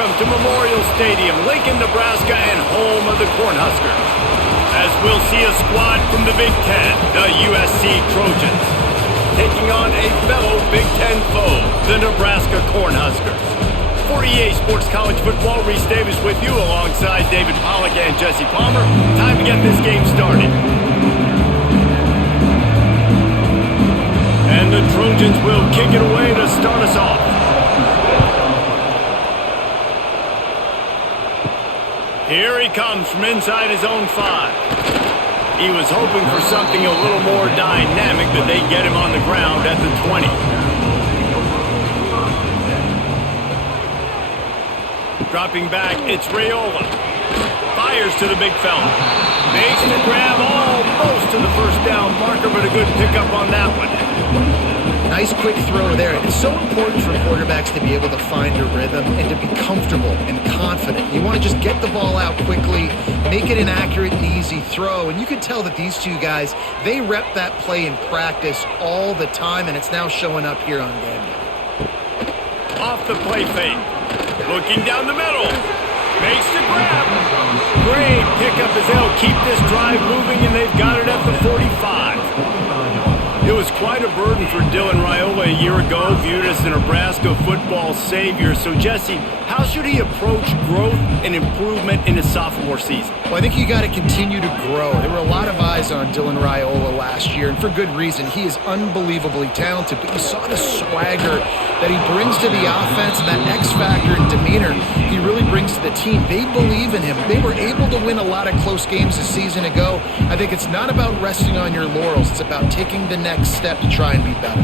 Welcome to Memorial Stadium, Lincoln, Nebraska, and home of the Cornhuskers. As we'll see a squad from the Big Ten, the USC Trojans, taking on a fellow Big Ten foe, the Nebraska Cornhuskers. For EA Sports College Football, Reese Davis with you alongside David Pollack and Jesse Palmer. Time to get this game started. And the Trojans will kick it away to start us off. Here he comes from inside his own 5. He was hoping for something a little more dynamic, but they get him on the ground at the 20. Dropping back, it's Raiola. Fires to the big fella. Makes the grab almost to the first down marker, but a good pickup on that one. Nice quick throw there. It's so important for quarterbacks to be able to find a rhythm and to be comfortable and confident. You want to just get the ball out quickly, make it an accurate and easy throw. And you can tell that these two guys, they rep that play in practice all the time, and it's now showing up here on game day. Off the play fake. Looking down the middle. Makes the grab. Great pickup as they'll keep this drive moving, and they've got it at the 45. It was quite a burden for Dylan Raiola a year ago, viewed as the Nebraska football savior. So, Jesse, how should he approach growth and improvement in his sophomore season? Well, I think you got to continue to grow. There were a lot of eyes on Dylan Raiola last year, and for good reason. He is unbelievably talented, but you saw the swagger that he brings to the offense and that X factor and demeanor he really brings to the team. They believe in him. They were able to win a lot of close games a season ago. I think it's not about resting on your laurels. It's about taking the next step to try and be better.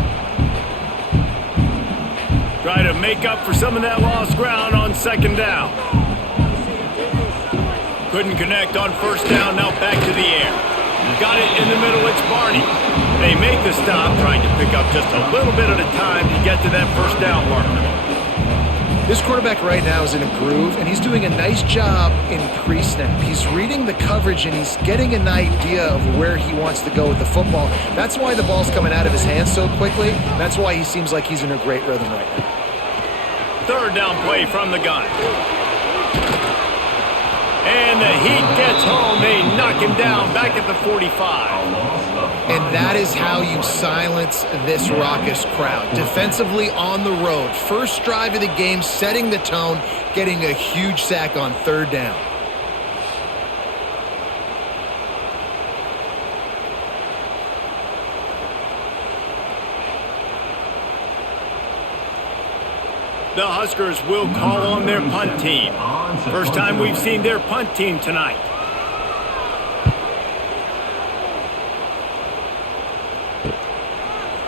Try to make up for some of that lost ground on second down. Couldn't connect on first down, now back to the air. Got it in the middle, it's Barney. They make the stop, trying to pick up just a little bit at a time to get to that first down marker. This quarterback right now is in a groove, and he's doing a nice job in pre-snap. He's reading the coverage, and he's getting an idea of where he wants to go with the football. That's why the ball's coming out of his hands so quickly. That's why he seems like he's in a great rhythm right now. Third down play from the gun. And the heat gets home. They knock him down back at the 45. And that is how you silence this raucous crowd. Defensively on the road. First drive of the game, setting the tone, getting a huge sack on third down. The Huskers will call on their punt team. First time we've seen their punt team tonight.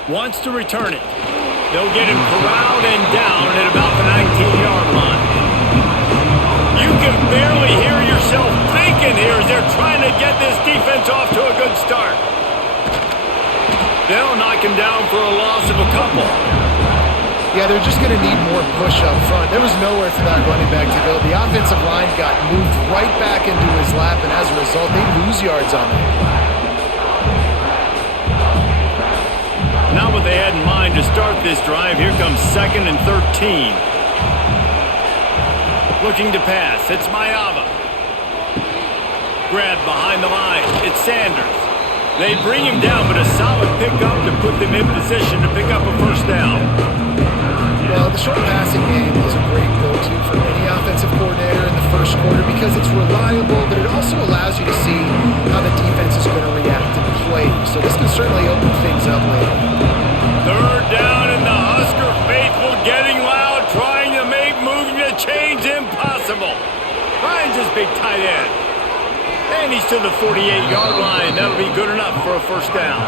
Wants to return it. They'll get him corralled and down at about the 19-yard line. You can barely hear yourself thinking here as they're trying to get this defense off to a good start. They'll knock him down for a loss of a couple. Yeah, they're just going to need more push up front. There was nowhere for that running back to go. The offensive line got moved right back into his lap, and as a result, they lose yards on that play. Not what they had in mind to start this drive. Here comes 2nd and 13. Looking to pass. It's Mayava. Grab behind the line. It's Sanders. They bring him down, but a solid pickup to put them in position to pick up a first down. Well, the short passing game is a great go-to for any offensive coordinator in the first quarter because it's reliable, but it also allows you to see how the defense is going to react in play. So this can certainly open things up later. Third down, and the Husker faithful getting loud, trying to make moving the chains impossible. Finds his big tight end. And he's to the 48-yard line. That'll be good enough for a first down.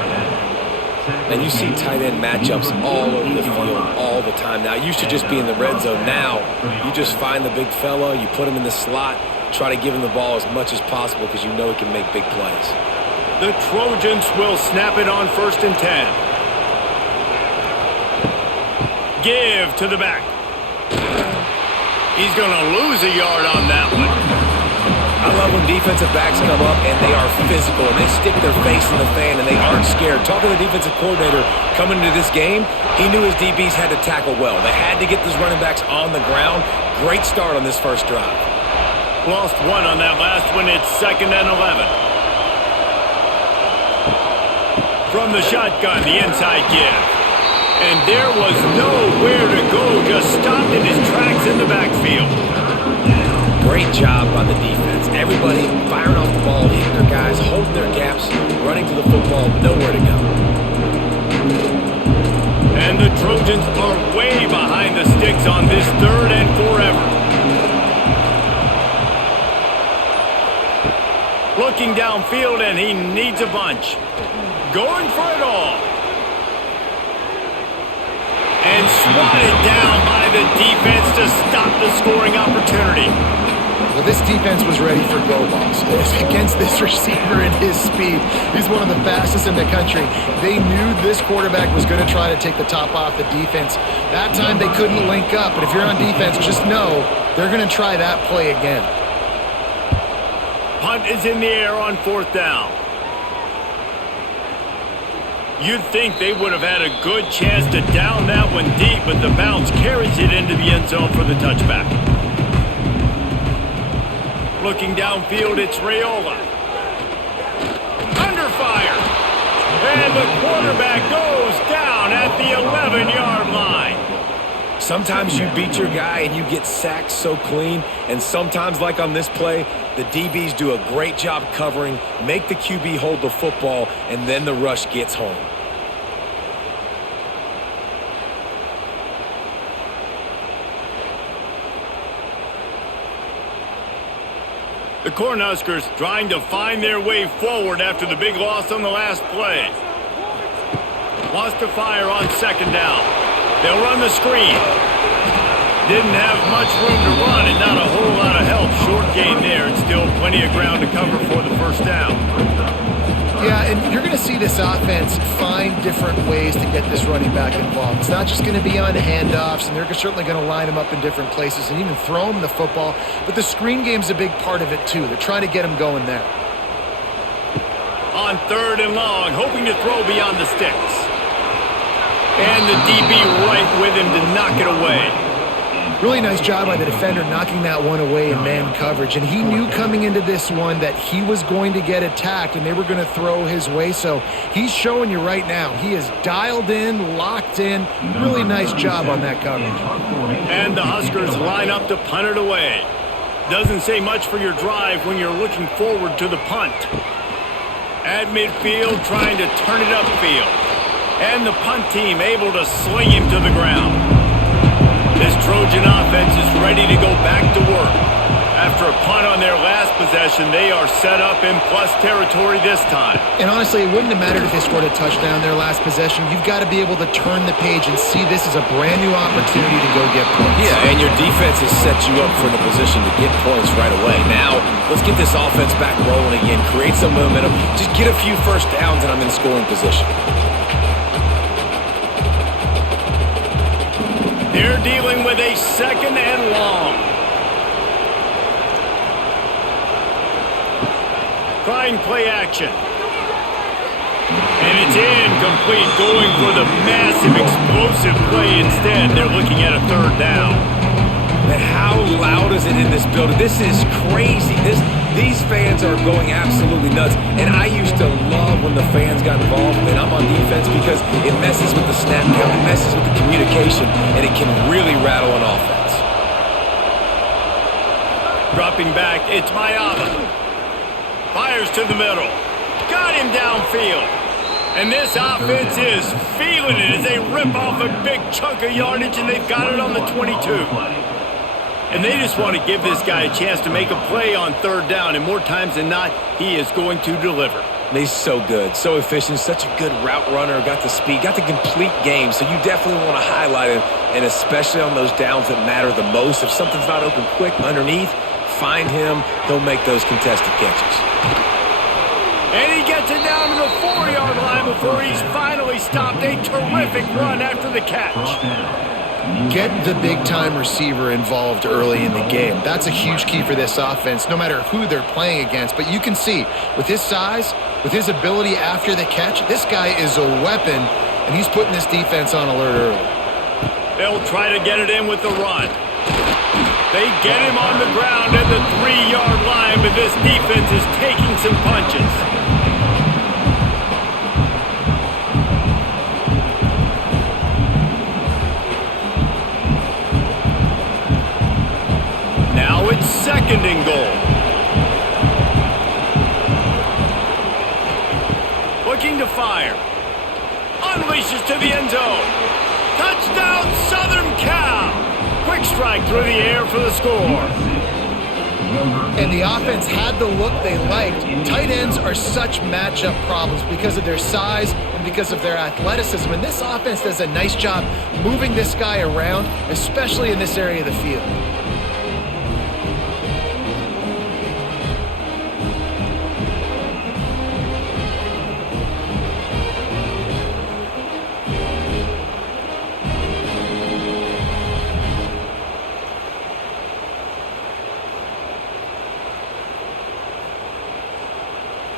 And you see tight end matchups all over the field all the time. Now, it used to just be in the red zone. Now, you just find the big fella, you put him in the slot, try to give him the ball as much as possible because you know he can make big plays. The Trojans will snap it on 1st and 10. Give to the back. He's going to lose a yard on that one. I love when defensive backs come up and they are physical and they stick their face in the fan and they aren't scared. Talking to the defensive coordinator coming into this game, he knew his DBs had to tackle well. They had to get those running backs on the ground. Great start on this first drive. Lost one on that last one. It's 2nd and 11. From the shotgun, the inside give. And there was nowhere to go. Just stopped in his tracks in the backfield. Great job by the defense. Everybody firing off the ball, hitting their guys, holding their gaps, running to the football, nowhere to go. And the Trojans are way behind the sticks on this 3rd and forever. Looking downfield, and he needs a bunch. Going for it all. And swatted down by the defense to stop the scoring opportunity. Well, this defense was ready for go balls. Against this receiver and his speed, he's one of the fastest in the country. They knew this quarterback was going to try to take the top off the defense. That time they couldn't link up, but if you're on defense, just know they're going to try that play again. Punt is in the air on 4th down. You'd think they would have had a good chance to down that one deep, but the bounce carries it into the end zone for the touchback. Looking downfield, it's Raiola. Under fire. And the quarterback goes down at the 11-yard line. Sometimes you beat your guy and you get sacked so clean, and sometimes, like on this play, the DBs do a great job covering, make the QB hold the football, and then the rush gets home. The Cornhuskers trying to find their way forward after the big loss on the last play. Lost to fire on 2nd down. They'll run the screen. Didn't have much room to run and not a whole lot of help. Short gain there and still plenty of ground to cover for the 1st down. Yeah, and you're going to see this offense find different ways to get this running back involved. It's not just going to be on handoffs, and they're certainly going to line him up in different places and even throw him the football. But the screen game's a big part of it, too. They're trying to get him going there. On 3rd and long, hoping to throw beyond the sticks. And the DB right with him to knock it away. Really nice job by the defender knocking that one away in man coverage. And he knew coming into this one that he was going to get attacked and they were going to throw his way. So he's showing you right now. He is dialed in, locked in. Really nice job on that coverage. And the Huskers line up to punt it away. Doesn't say much for your drive when you're looking forward to the punt. At midfield, trying to turn it upfield. And the punt team able to sling him to the ground. This Trojan offense is ready to go back to work. After a punt on their last possession, they are set up in plus territory this time. And honestly, it wouldn't have mattered if they scored a touchdown their last possession. You've got to be able to turn the page and see this as a brand new opportunity to go get points. Yeah, and your defense has set you up for the position to get points right away. Now, let's get this offense back rolling again, create some momentum, just get a few first downs and I'm in scoring position. They're dealing with a 2nd and long. Trying play action. And it's incomplete, going for the massive explosive play instead. They're looking at a 3rd down. And how loud is it in this building? This is crazy. These fans are going absolutely nuts. And I used to love when the fans got involved and I'm on defense because it messes with the snap count, it messes with the communication, and it can really rattle an offense. Dropping back, it's Mayava. Fires to the middle. Got him downfield. And this offense is feeling it as they rip off a big chunk of yardage, and they've got it on the 22. And they just want to give this guy a chance to make a play on 3rd down, and more times than not, he is going to deliver. He's so good, so efficient, such a good route runner, got the speed, got the complete game, so you definitely want to highlight him, and especially on those downs that matter the most. If something's not open quick underneath, find him, he'll make those contested catches. And he gets it down to the 4-yard line before he's finally stopped. A terrific run after the catch. Get the big-time receiver involved early in the game. That's a huge key for this offense, no matter who they're playing against. But you can see, with his size, with his ability after the catch, this guy is a weapon, and he's putting this defense on alert early. They'll try to get it in with the run. They get him on the ground at the 3-yard line, but this defense is taking some punches. Now it's 2nd and goal. Looking to fire. Unleashes to the end zone. Touchdown, Southern Cal! Quick strike through the air for the score. And the offense had the look they liked. Tight ends are such matchup problems because of their size and because of their athleticism. And this offense does a nice job moving this guy around, especially in this area of the field.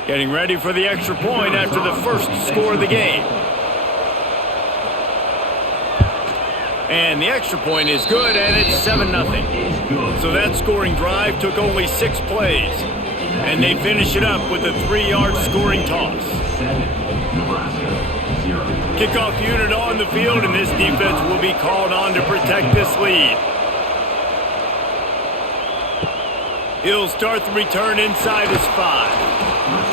Getting ready for the extra point after the first score of the game. And the extra point is good, and it's 7-0. So that scoring drive took only 6 plays. And they finish it up with a 3-yard scoring toss. Kickoff unit on the field, and this defense will be called on to protect this lead. He'll start the return inside his 5.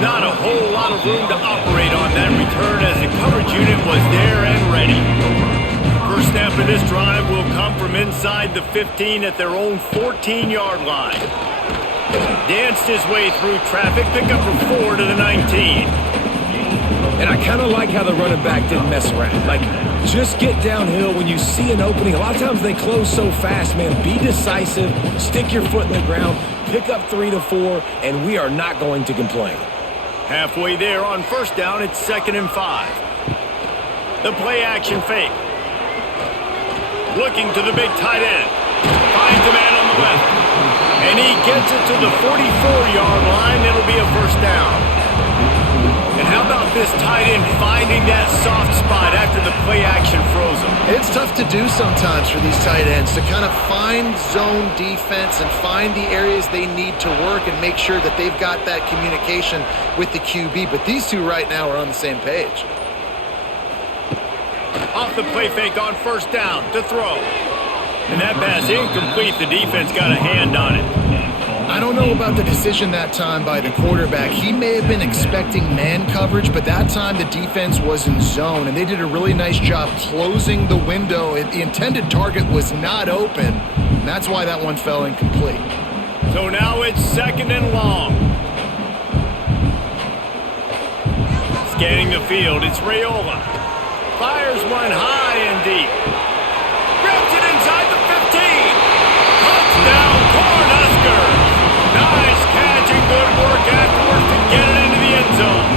Not a whole lot of room to operate on that return as the coverage unit was there and ready. First snap of this drive will come from inside the 15 at their own 14-yard line. Danced his way through traffic, pick up for 4 to the 19. And I kind of like how the running back didn't mess around. Like, just get downhill when you see an opening. A lot of times they close so fast, man. Be decisive, stick your foot in the ground, pick up 3 to 4, and we are not going to complain. Halfway there on first down, it's 2nd and 5. The play action fake. Looking to the big tight end. Finds a man on the left. And he gets it to the 44-yard line. It'll be a first down. And how about this tight end finding that soft spot after the play action froze him? It's tough to do sometimes for these tight ends to kind of find zone defense and find the areas they need to work and make sure that they've got that communication with the QB. But these two right now are on the same page. Off the play fake on first down to throw. And that pass incomplete. The defense got a hand on it. I don't know about the decision that time by the quarterback. He may have been expecting man coverage, but that time the defense was in zone, and they did a really nice job closing the window. The intended target was not open, and that's why that one fell incomplete. So now it's 2nd and long. Scanning the field, it's Raiola. Fires one high and deep. Grabs it inside the 15. Touchdown, Cornhuskers. Nice catch and good work afterwards to get it into the end zone.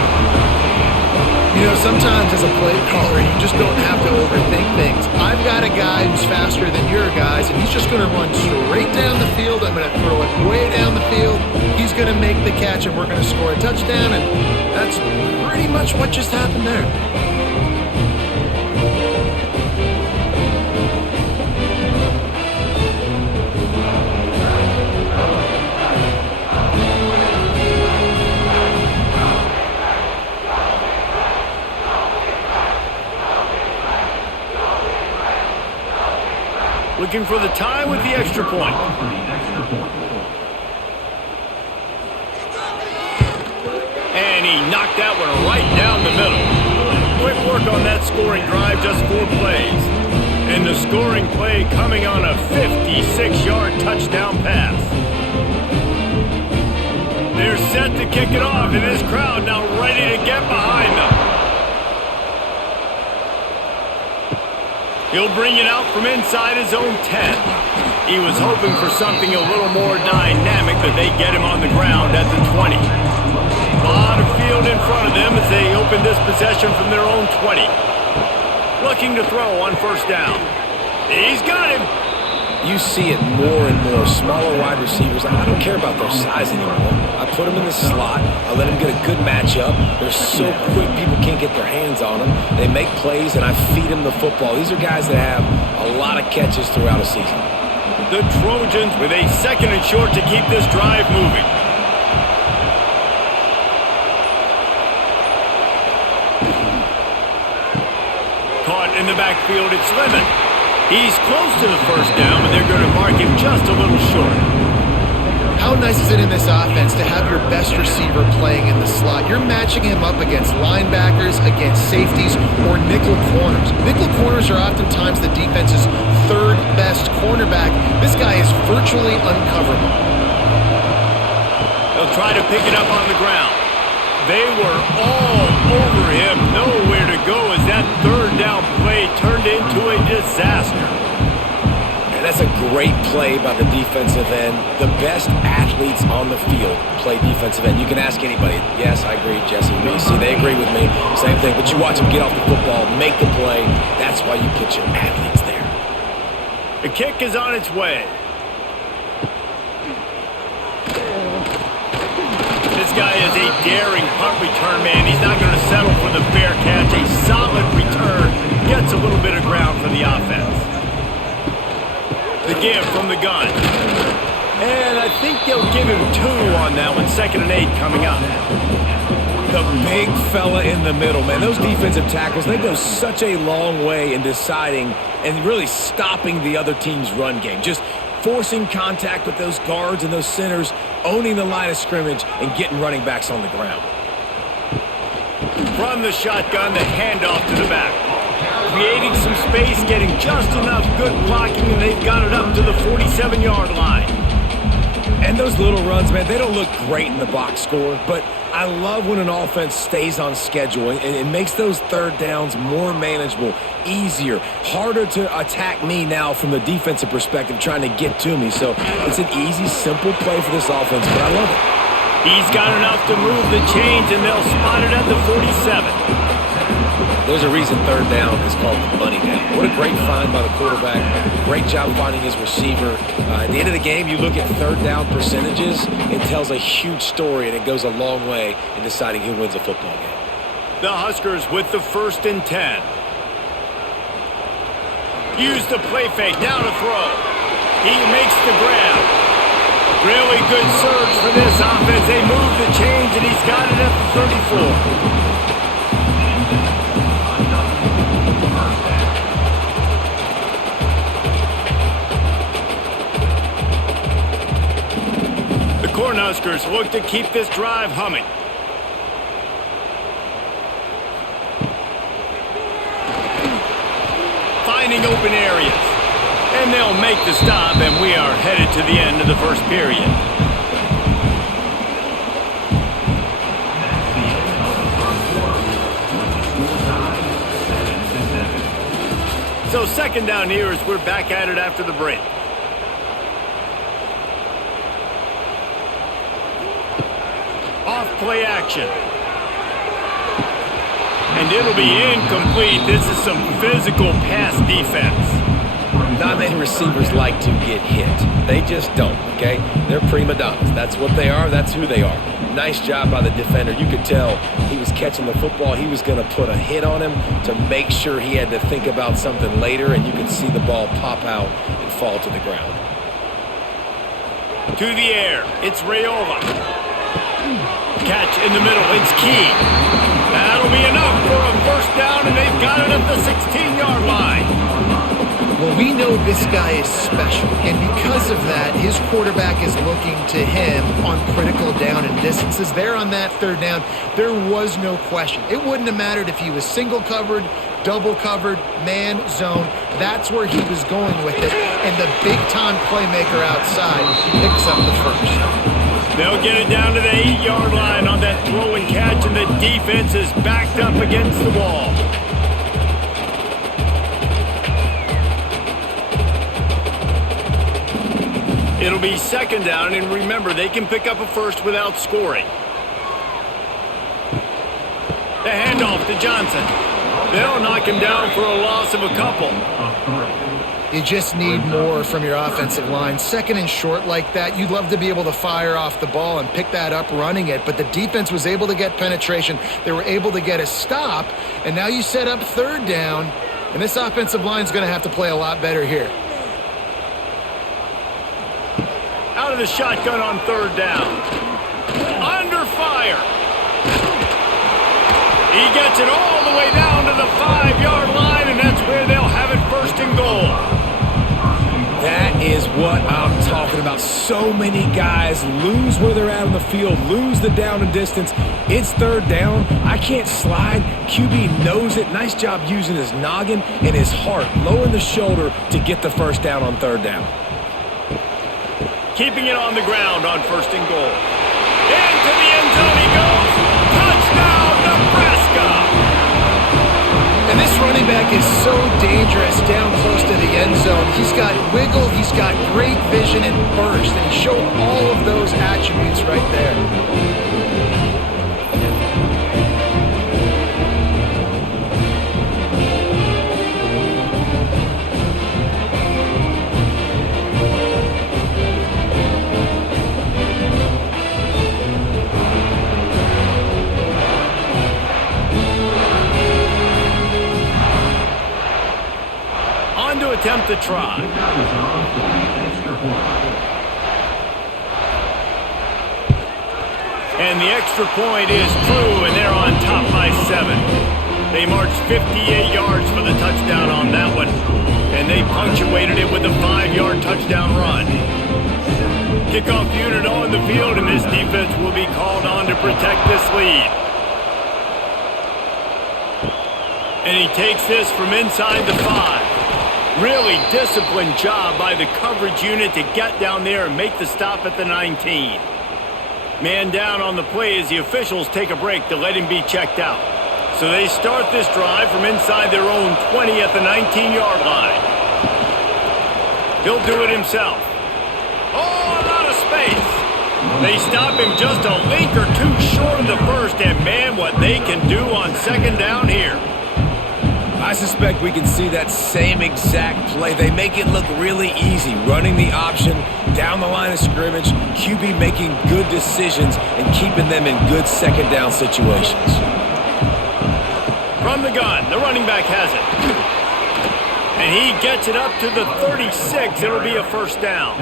You know, sometimes as a play caller, you just don't have to overthink things. I've got a guy who's faster than your guys, and he's just going to run straight down the field. I'm going to throw it way down the field. He's going to make the catch, and we're going to score a touchdown, and that's pretty much what just happened there. Looking for the tie with the extra point. And he knocked that one right down the middle. Quick work on that scoring drive, just 4 plays. And the scoring play coming on a 56-yard touchdown pass. They're set to kick it off, and this crowd now ready to get behind them. He'll bring it out from inside his own 10. He was hoping for something a little more dynamic, but they get him on the ground at the 20. A lot of field in front of them as they open this possession from their own 20. Looking to throw on first down. He's got him. You see it more and more. Smaller wide receivers, I don't care about their size anymore. I put them in the slot. I let them get a good matchup. They're so quick, people can't get their hands on them. They make plays, and I feed them the football. These are guys that have a lot of catches throughout a season. The Trojans with a 2nd and short to keep this drive moving. Caught in the backfield, it's Lemon. He's close to the first down, but they're going to mark him just a little short. How nice is it in this offense to have your best receiver playing in the slot? You're matching him up against linebackers, against safeties, or nickel corners. Nickel corners are oftentimes the defense's 3rd best cornerback. This guy is virtually uncoverable. They'll try to pick it up on the ground. They were all over him, nowhere to go as that 3rd down play turned into a disaster. And that's a great play by the defensive end. The best athletes on the field play defensive end. You can ask anybody. Yes, I agree, Jesse, Reese. They agree with me. Same thing. But you watch them get off the football, make the play. That's why you put your athletes there. The kick is on its way. This guy is a daring punt return man. He's not going to settle for the fair catch. A solid return. Gets a little bit of ground for the offense. The give from the gun. And I think they'll give him 2 on that one. 2nd and 8 coming up. The big fella in the middle, man. Those defensive tackles, they go such a long way in deciding and really stopping the other team's run game. Just forcing contact with those guards and those centers, owning the line of scrimmage, and getting running backs on the ground. From the shotgun, the handoff to the back. Creating some space, getting just enough good blocking, and they've got it up to the 47-yard line. And those little runs, man, they don't look great in the box score, but I love when an offense stays on schedule and it makes those 3rd downs more manageable, easier, harder to attack me now from the defensive perspective trying to get to me. So it's an easy, simple play for this offense, but I love it. He's got enough to move the chains, and they'll spot it at the 47. There's a reason 3rd down is called the money down. What a great find by the quarterback. Great job finding his receiver. At the end of the game, you look at 3rd down percentages. It tells a huge story, and it goes a long way in deciding who wins a football game. The Huskers with the 1st and 10. Use the play fake. Now to throw. He makes the grab. Really good surge for this offense. They move the chains, and he's got it at the 34. Cornhuskers look to keep this drive humming. Finding open areas. And they'll make the stop, and we are headed to the end of the 1st period. So 2nd down here as we're back at it after the break. Off-play action. And it'll be incomplete. This is some physical pass defense. Not many receivers like to get hit. They just don't, okay? They're prima donnas. That's what they are. That's who they are. Nice job by the defender. You could tell he was catching the football. He was going to put a hit on him to make sure he had to think about something later, and you could see the ball pop out and fall to the ground. To the air. It's Rayola. Catch in the middle. It's key. That'll be enough for a 1st down, and they've got it at the 16-yard line. Well, we know this guy is special, and because of that, his quarterback is looking to him on critical down and distances. There on that 3rd down, there was no question. It wouldn't have mattered if he was single covered, double covered, man, zone. That's where he was going with it, and the big-time playmaker outside picks up the 1st. They'll get it down to the 8-yard line on that throw and catch, and the defense is backed up against the wall. It'll be 2nd down, and remember, they can pick up a 1st without scoring. The handoff to Johnson. They'll knock him down for a loss of a couple. You just need more from your offensive line. Second and short like that, you'd love to be able to fire off the ball and pick that up running it, but the defense was able to get penetration. They were able to get a stop, and now you set up third down, and this offensive line is going to have to play a lot better here. Out of the shotgun on third down. Under fire. He gets it all the way down to the 5-yard line, and that's where they'll have it first and goal. That is what I'm talking about. So many guys lose where they're at on the field, lose the down and distance. It's third down. I can't slide. QB knows it. Nice job using his noggin and his heart, lowering the shoulder to get the first down on third down. Keeping it on the ground on first and goal. Into the end zone he goes. Touchdown, Nebraska! And this running back is so dangerous down close to the end zone. He's got wiggle, he's got great vision and burst, and he showed all of those attributes right there. Attempt to try. And the extra point is true, and they're on top by 7. They marched 58 yards for the touchdown on that one, and they punctuated it with a 5-yard touchdown run. Kickoff unit on the field, and this defense will be called on to protect this lead. And he takes this from inside the 5. Really disciplined job by the coverage unit to get down there and make the stop at the 19. Man down on the play as the officials take a break to let him be checked out. So they start this drive from inside their own 20 at the 19-yard line. He'll do it himself. Oh, a lot of space. They stop him just a link or two short of the first, and man, what they can do on second down here. I suspect we can see that same exact play. They make it look really easy, running the option down the line of scrimmage, QB making good decisions and keeping them in good second down situations. From the gun, the running back has it. And he gets it up to the 36. It'll be a first down.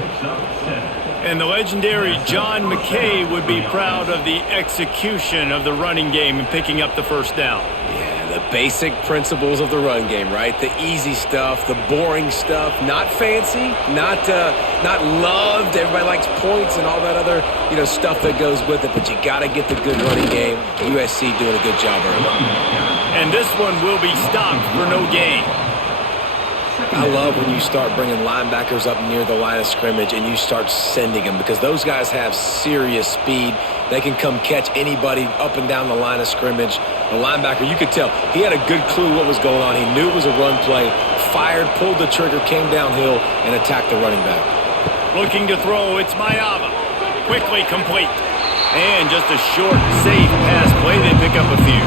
And the legendary John McKay would be proud of the execution of the running game and picking up the first down. The basic principles of the run game, right? The easy stuff, the boring stuff, not fancy, not loved. Everybody likes points and all that other, stuff that goes with it, but you got to get the good running game. USC doing a good job early. And this one will be stopped for no gain. I love when you start bringing linebackers up near the line of scrimmage and you start sending them because those guys have serious speed. They can come catch anybody up and down the line of scrimmage. The linebacker, you could tell, he had a good clue what was going on. He knew it was a run play, fired, pulled the trigger, came downhill, and attacked the running back. Looking to throw, it's Mayava. Quickly complete. And just a short, safe pass play. They pick up a few.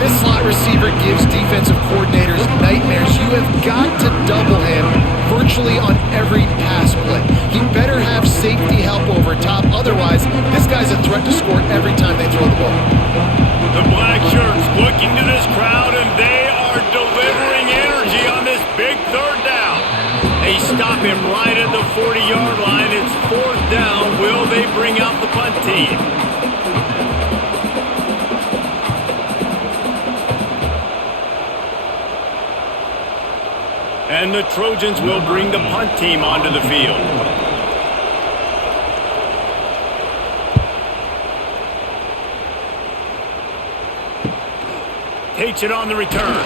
This slot receiver gives defensive coordinators nightmares. You have got to double him virtually on every pass play. He better have safety help over top. Otherwise, this guy's a threat to score every time they throw the ball. The black shirts looking to this crowd, and they are delivering energy on this big third down. They stop him right at the 40-yard line. It's fourth down. Will they bring out the punt team? And the Trojans will bring the punt team onto the field. Takes it on the return.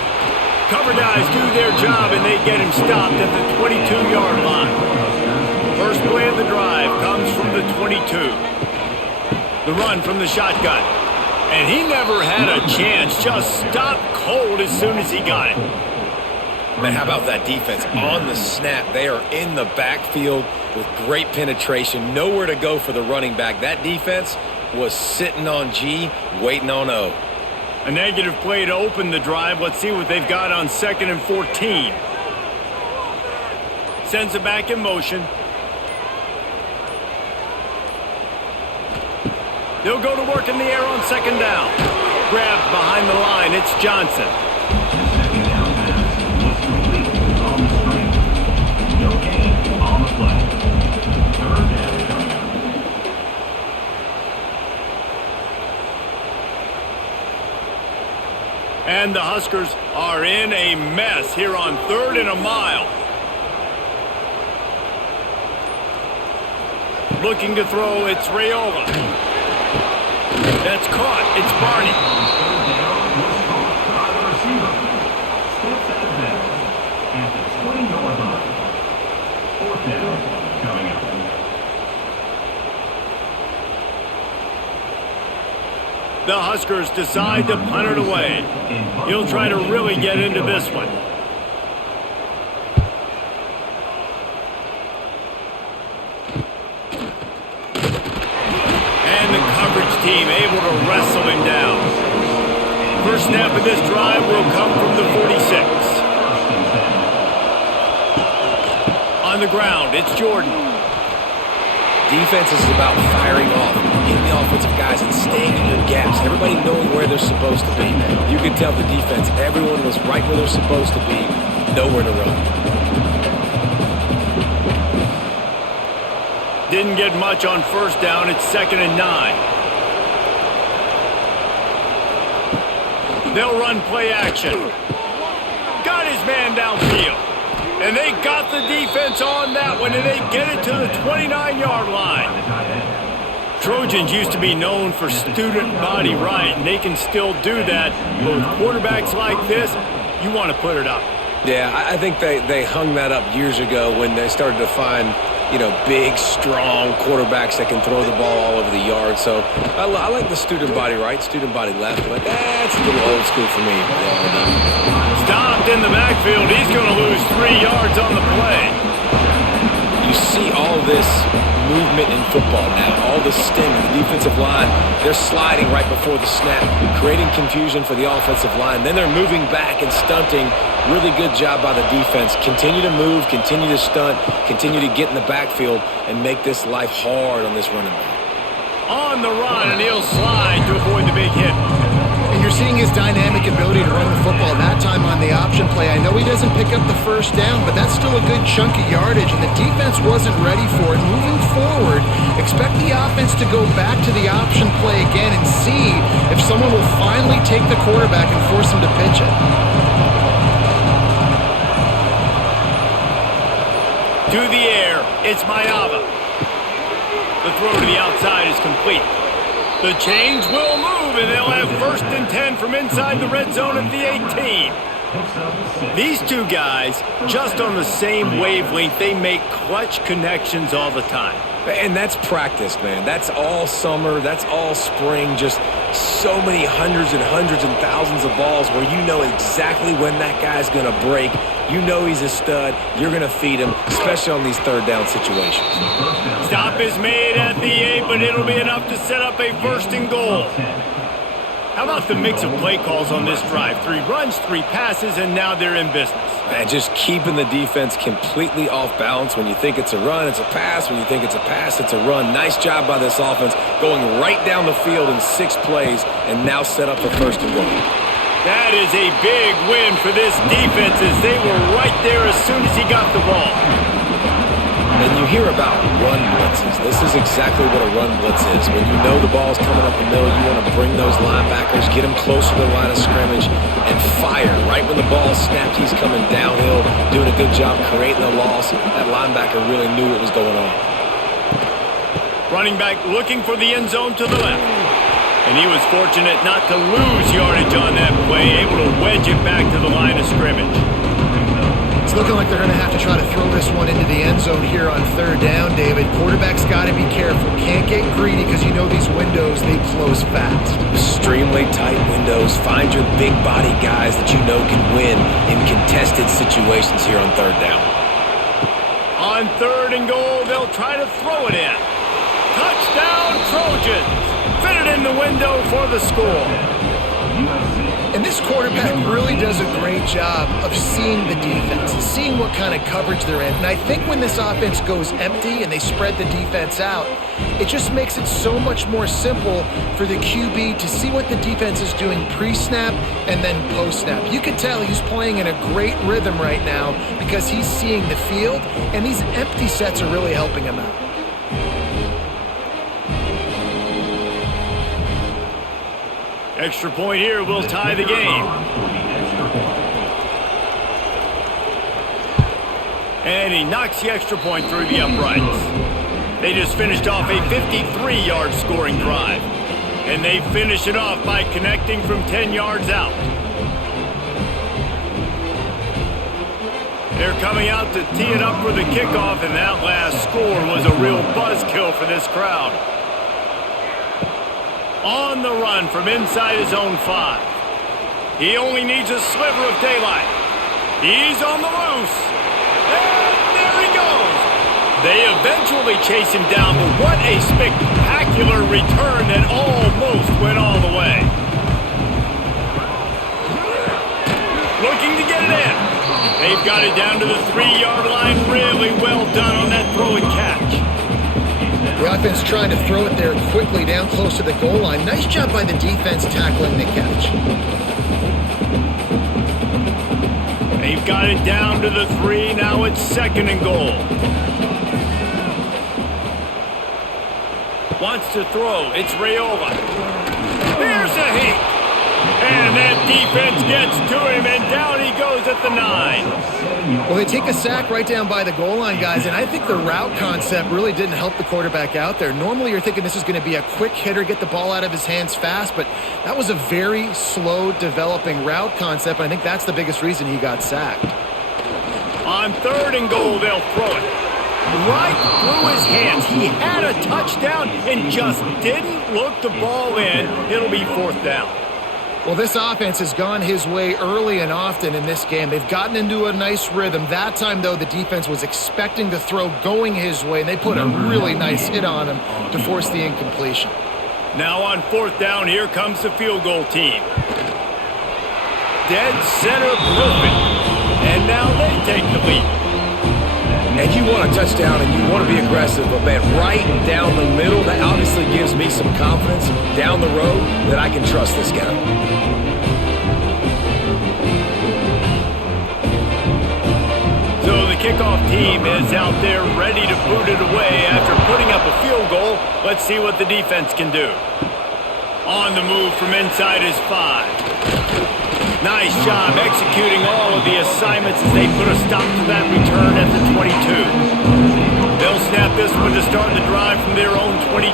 Cover guys do their job, and they get him stopped at the 22-yard line. First play of the drive comes from the 22. The run from the shotgun. And he never had a chance. Just stopped cold as soon as he got it. Man, how about that defense? On the snap, they are in the backfield with great penetration. Nowhere to go for the running back. That defense was sitting on G, waiting on O. A negative play to open the drive. Let's see what they've got on 2nd and 14. Sends it back in motion. They'll go to work in the air on second down. Grabbed behind the line. It's Johnson. Second down pass was complete on the screen. No gain on the play. Third down coming up. And the Huskers are in a mess here on 3rd and a mile. Looking to throw, it's Raiola. That's caught. It's Barney. Third down was caught by the receiver. Steps out of bounds at the 20-yard line. Fourth down coming up. The Huskers decide to punt it away. He'll try to really get into this one. And the coverage team able to wrestle him down. First snap of this drive will come from the 46. On the ground, it's Jordan. Defense is about firing off, hitting the offensive guys and staying in your gaps. Everybody knowing where they're supposed to be. You can tell the defense, everyone was right where they're supposed to be, nowhere to run. Didn't get much on first down. It's 2nd and 9. They'll run play action. Got his man downfield. And they got the defense on that one, and they get it to the 29-yard line. Trojans used to be known for student body right, and they can still do that. But with quarterbacks like this, you want to put it up. Yeah, I think they hung that up years ago when they started to find, big, strong quarterbacks that can throw the ball all over the yard. So I like the student body right, student body left, but that's a little old school for me. Stopped in the backfield. He's going to lose 3 yards on the play. You see all this movement in football now, all the sting in the defensive line. They're sliding right before the snap, creating confusion for the offensive line. Then they're moving back and stunting. Really good job by the defense. Continue to move, continue to stunt, continue to get in the backfield and make this life hard on this running back. On the run, and he'll slide to avoid the big hit. And you're seeing his dynamic ability to run the football, that time on the option play. I know he doesn't pick up the first down, but that's still a good chunk of yardage, and the defense wasn't ready for it. Moving forward, expect the offense to go back to the option play again and see if someone will finally take the quarterback and force him to pitch it. To the air, it's Mayava. The throw to the outside is complete. The change will move, and they'll have 1st and 10 from inside the red zone at the 18. These two guys, just on the same wavelength, they make clutch connections all the time. And that's practice, man. That's all summer. That's all spring. Just so many hundreds and thousands of balls where you know exactly when that guy's going to break. You know he's a stud. You're going to feed him, especially on these 3rd down situations. Stop is made at the 8, but it'll be enough to set up a 1st and goal. How about the mix of play calls on this drive? 3 runs, 3 passes, and now they're in business. Man, just keeping the defense completely off balance. When you think it's a run, it's a pass. When you think it's a pass, it's a run. Nice job by this offense going right down the field in 6 plays and now set up for 1st and goal. That is a big win for this defense as they were right there as soon as he got the ball. And you hear about run blitzes. This is exactly what a run blitz is. When you know the ball's coming up the middle, you want to bring those linebackers, get them closer to the line of scrimmage, and fire. Right when the ball snapped, he's coming downhill, doing a good job creating a loss. That linebacker really knew what was going on. Running back looking for the end zone to the left. And he was fortunate not to lose yardage on that play, able to wedge it back to the line of scrimmage. It's looking like they're going to have to try to throw this one into the end zone here on 3rd down, David. Quarterback's got to be careful. Can't get greedy because you know these windows, they close fast. Extremely tight windows. Find your big body guys that you know can win in contested situations here on 3rd down. On 3rd and goal, they'll try to throw it in. Touchdown, Trojans! Fit it in the window for the score. And this quarterback really does a great job of seeing the defense, seeing what kind of coverage they're in. And I think when this offense goes empty and they spread the defense out, it just makes it so much more simple for the QB to see what the defense is doing pre-snap and then post-snap. You can tell he's playing in a great rhythm right now because he's seeing the field, and these empty sets are really helping him out. Extra point here will tie the game. And he knocks the extra point through the uprights. They just finished off a 53-yard scoring drive. And they finish it off by connecting from 10 yards out. They're coming out to tee it up for the kickoff, and that last score was a real buzzkill for this crowd. On the run from inside his own 5. He only needs a sliver of daylight. He's on the loose. And there he goes. They eventually chase him down, but what a spectacular return that almost went all the way. Looking to get it in. They've got it down to the 3-yard line. Really well done on that throw and catch. The offense trying to throw it there quickly down close to the goal line. Nice job by the defense tackling the catch. They've got it down to the 3. Now it's 2nd and goal. Wants to throw. It's Raiola. There's a hit. And that defense gets to him, and down he goes at the 9. Well, they take a sack right down by the goal line, guys, and I think the route concept really didn't help the quarterback out there. Normally you're thinking this is going to be a quick hitter, get the ball out of his hands fast, but that was a very slow developing route concept, and I think that's the biggest reason he got sacked. On 3rd and goal, they'll throw it right through his hands. He had a touchdown and just didn't look the ball in. It'll be 4th down. Well, this offense has gone his way early and often in this game. They've gotten into a nice rhythm. That time, though, the defense was expecting the throw going his way, and they put a really nice hit on him to force the incompletion. Now on 4th down, here comes the field goal team. Dead center perfect. And now they take the lead. And you want a touchdown and you want to be aggressive, but man, right down the middle, that obviously gives me some confidence down the road that I can trust this guy. So the kickoff team is out there ready to boot it away after putting up a field goal. Let's see what the defense can do. On the move from inside his 5. Nice job executing all of the assignments as they put a stop to that return at the 22. They'll snap this one to start the drive from their own 22.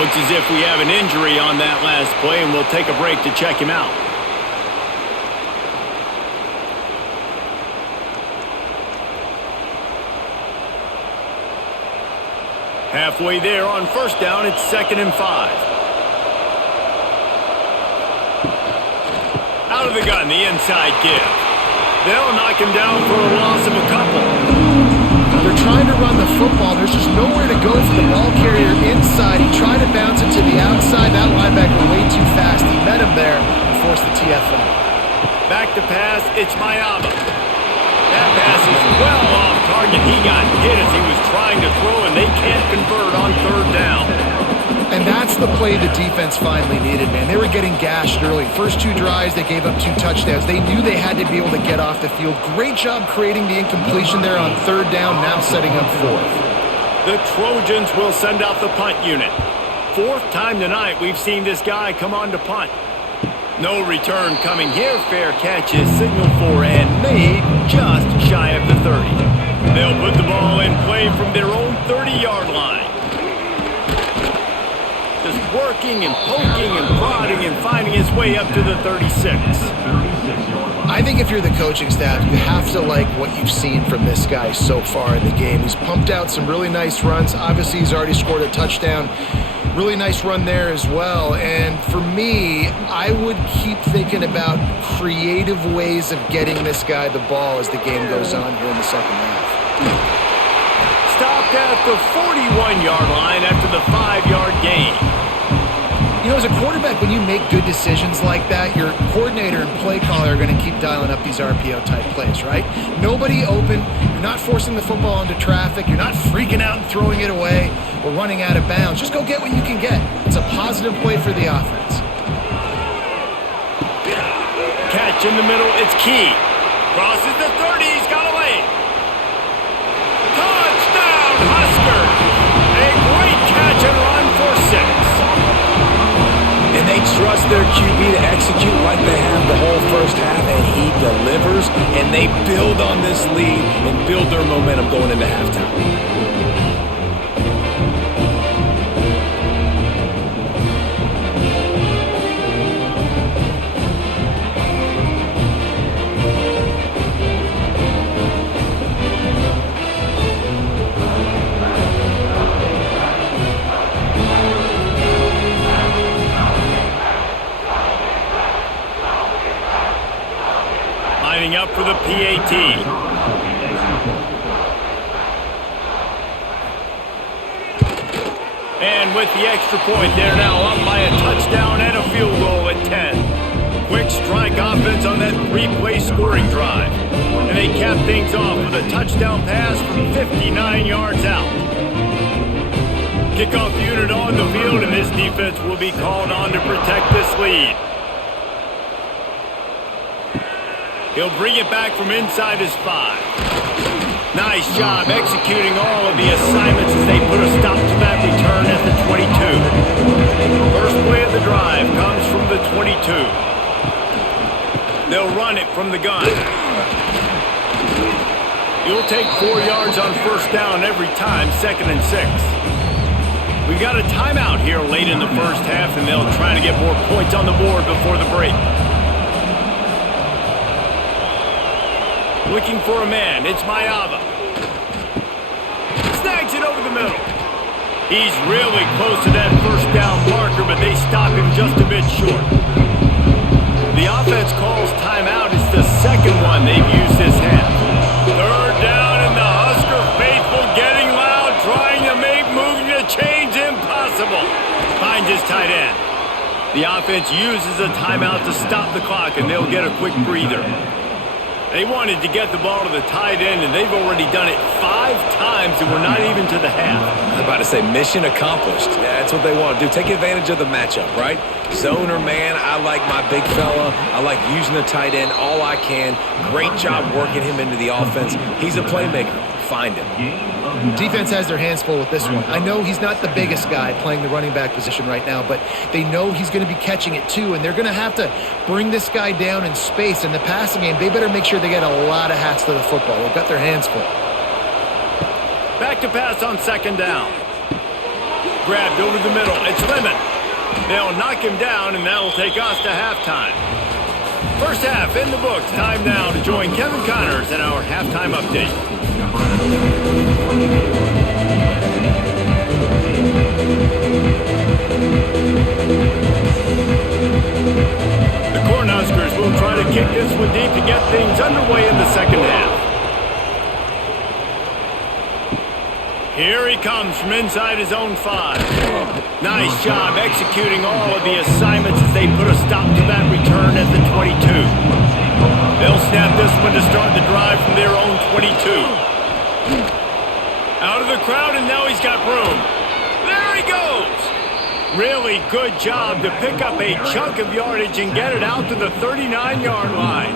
Looks as if we have an injury on that last play, and we'll take a break to check him out. Halfway there on 1st down, it's 2nd and 5. Out of the gun, the inside give. They'll knock him down for a loss of a couple. They're trying to run the football. There's just nowhere to go for the ball carrier inside. He tried to bounce it to the outside. That linebacker way too fast. He met him there and forced the TFL. Back to pass, it's Mayaba. That pass is well off target. He got hit as he was trying to throw, and they can't convert on 3rd down. And that's the play the defense finally needed, man. They were getting gashed early. First 2 drives, they gave up 2 touchdowns. They knew they had to be able to get off the field. Great job creating the incompletion there on 3rd down, now setting up 4th. The Trojans will send out the punt unit. 4th time tonight we've seen this guy come on to punt. No return coming here. Fair catch is signaled for and made just shy of the 30. They'll put the ball in play from their own 30-yard line. Just working and poking and prodding and finding his way up to the 36. I think if you're the coaching staff, you have to like what you've seen from this guy so far in the game. He's pumped out some really nice runs. Obviously, he's already scored a touchdown. Really nice run there as well. And for me, I would keep thinking about creative ways of getting this guy the ball as the game goes on here in the second half. Stopped at the 41-yard line after the 5-yard gain. You know, as a quarterback, when you make good decisions like that, your coordinator and play caller are going to keep dialing up these RPO-type plays, right? Nobody open. You're not forcing the football into traffic. You're not freaking out and throwing it away or running out of bounds. Just go get what you can get. It's a positive play for the offense. Catch in the middle, it's key. Crosses the 30, he's got away. Touchdown, Husker! A great catch and run for 6. And they trust their QB to execute like they have the whole first half, and he delivers, and they build on this lead and build their momentum going into halftime. Lining up for the PAT. And with the extra point, they're now up by a touchdown and a field goal at 10. Quick strike offense on that 3-play scoring drive. And they cap things off with a touchdown pass from 59 yards out. Kickoff unit on the field, and this defense will be called on to protect this lead. He'll bring it back from inside his 5. Nice job executing all of the assignments as they put a stop to that return at the 22. First play of the drive comes from the 22. They'll run it from the gun. You'll take 4 yards on first down every time, 2nd and 6. We've got a timeout here late in the first half, and they'll try to get more points on the board before the break. Looking for a man, it's Mayava. Snags it over the middle. He's really close to that first down marker, but they stop him just a bit short. The offense calls timeout. It's the second one they've used this half. 3rd down, and the Husker faithful getting loud, trying to make moving the chains impossible. Finds his tight end. The offense uses a timeout to stop the clock, and they'll get a quick breather. They wanted to get the ball to the tight end, and they've already done it 5 times, and we're not even to the half. I'm about to say mission accomplished. Yeah, that's what they want to do. Take advantage of the matchup, right? Zone or man, I like my big fella. I like using the tight end all I can. Great job working him into the offense. He's a playmaker. Find him. Defense has their hands full with this one. I know he's not the biggest guy playing the running back position right now, but they know he's going to be catching it too, and they're going to have to bring this guy down in space. In the passing game, they better make sure they get a lot of hats to the football. They've got their hands full. Back to pass on 2nd down. Grabbed over the middle. It's Lemon. They'll knock him down, and that'll take us to halftime. First half in the books. Time now to join Kevin Connors in our halftime update. The Cornhuskers will try to kick this one deep to get things underway in the second half. Here he comes from inside his own 5. Nice job executing all of the assignments as they put a stop to that return at the 22. They'll snap this one to start the drive from their own 22. Out of the crowd, and now he's got room. There he goes! Really good job to pick up a chunk of yardage and get it out to the 39-yard line.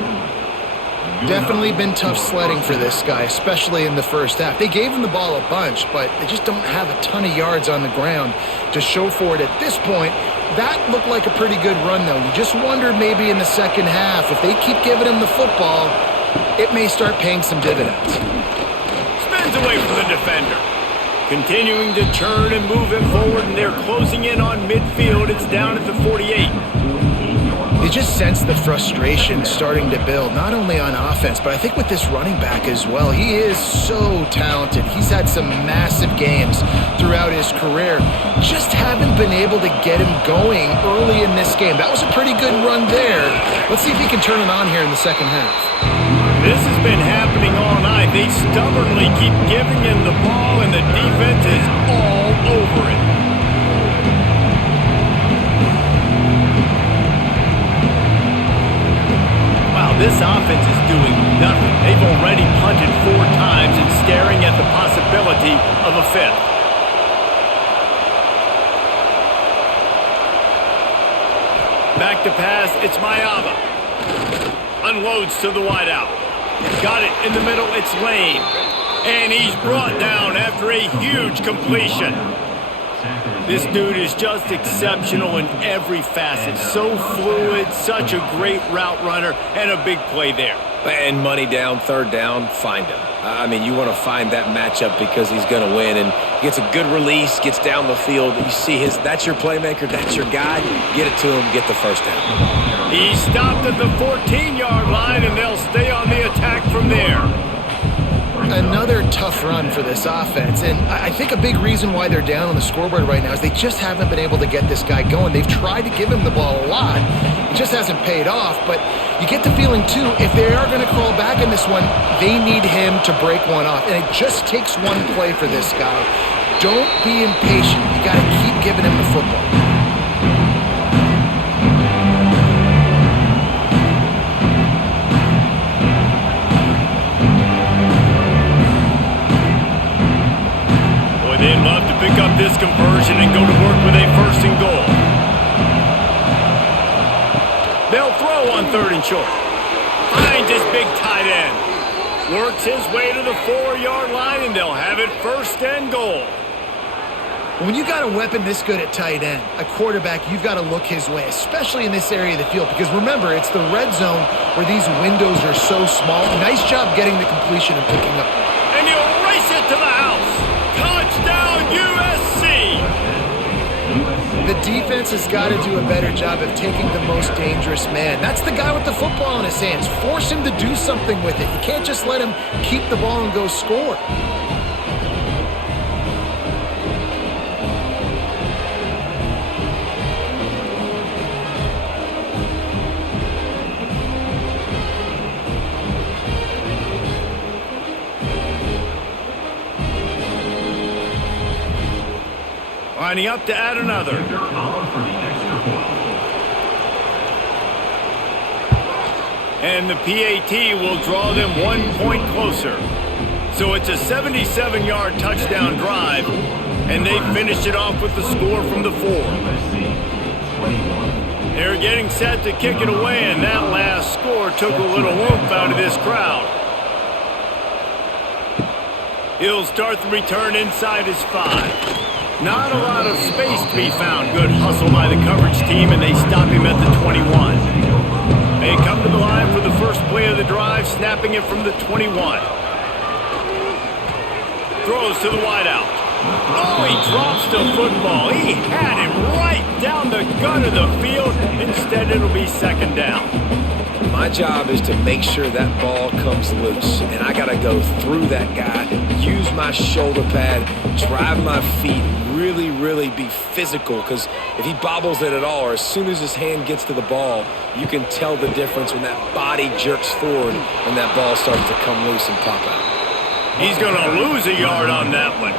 Definitely been tough sledding for this guy, especially in the first half. They gave him the ball a bunch, but they just don't have a ton of yards on the ground to show for it at this point. That looked like a pretty good run, though. You just wonder maybe in the second half, if they keep giving him the football, it may start paying some dividends. Spins away from the defender. Continuing to churn and move him forward, and they're closing in on midfield. It's down at the 48. You just sense the frustration starting to build, not only on offense, but I think with this running back as well. He is so talented. He's had some massive games throughout his career. Just haven't been able to get him going early in this game. That was a pretty good run there. Let's see if he can turn it on here in the second half. This has been happening all night. They stubbornly keep giving him the ball, and the defense is all over it. this offense is doing nothing. They've already punted 4 times and staring at the possibility of a 5th. Back to pass, it's Mayava. Unloads to the wideout. Got it in the middle, it's Lane. And he's brought down after a huge completion. This dude is just exceptional in every facet. So fluid, such a great route runner, and a big play there. And money down, 3rd down, find him. I mean, you want to find that matchup because he's going to win. And gets a good release, gets down the field. You see that's your playmaker, that's your guy. Get it to him, get the 1st down. He stopped at the 14-yard line, and they'll stay on the attack from there. Another tough run for this offense, and I think a big reason why they're down on the scoreboard right now is they just haven't been able to get this guy going. They've tried to give him the ball a lot. It just hasn't paid off, but you get the feeling, too, if they are going to crawl back in this one, they need him to break one off, and it just takes one play for this guy. Don't be impatient. You got to keep giving him the football. They'd love to pick up this conversion and go to work with a 1st and goal. They'll throw on 3rd and short. Finds his big tight end. Works his way to the 4-yard line, and they'll have it 1st and goal. When you got a weapon this good at tight end, a quarterback, you've got to look his way, especially in this area of the field. Because remember, it's the red zone where these windows are so small. Nice job getting the completion and picking up. And he'll race it to the house. Touchdown, USC! The defense has got to do a better job of taking the most dangerous man. That's the guy with the football in his hands. Force him to do something with it. You can't just let him keep the ball and go score. Lining up to add another. And the PAT will draw them 1 point closer. So it's a 77-yard touchdown drive, and they finish it off with the score from the 4. They're getting set to kick it away, and that last score took a little oomph out of this crowd. He'll start the return inside his 5. Not a lot of space to be found. Good hustle by the coverage team, and they stop him at the 21. They come to the line for the first play of the drive, snapping it from the 21. Throws to the wideout. Oh, he drops the football. He had him right down the gut of the field. Instead, it'll be 2nd down. My job is to make sure that ball comes loose, and I got to go through that guy, use my shoulder pad, drive my feet, really be physical, because if he bobbles it at all, or as soon as his hand gets to the ball, you can tell the difference when that body jerks forward and that ball starts to come loose and pop out. He's going to lose a yard on that one.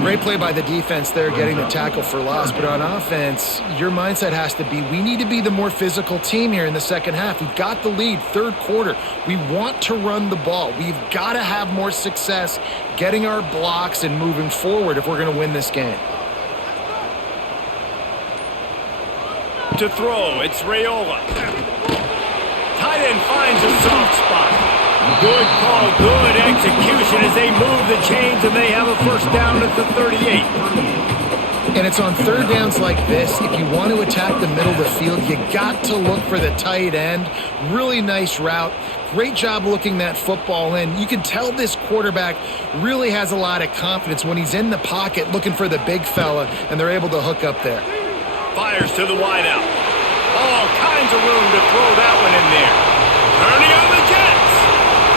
Great play by the defense there, getting the tackle for loss. But on offense, your mindset has to be, we need to be the more physical team here in the 2nd half. We've got the lead, 3rd quarter. We want to run the ball. We've got to have more success getting our blocks and moving forward if we're going to win this game. To throw, it's Raiola. Tight end finds a soft spot. Good call, good execution as they move the chains, and they have a 1st down at the 38. And it's on 3rd downs like this, if you want to attack the middle of the field, you got to look for the tight end. Really nice route. Great job looking that football in. You can tell this quarterback really has a lot of confidence when he's in the pocket looking for the big fella, and they're able to hook up there. Fires to the wideout. All kinds of room to throw that one in there. Turning on the Jets.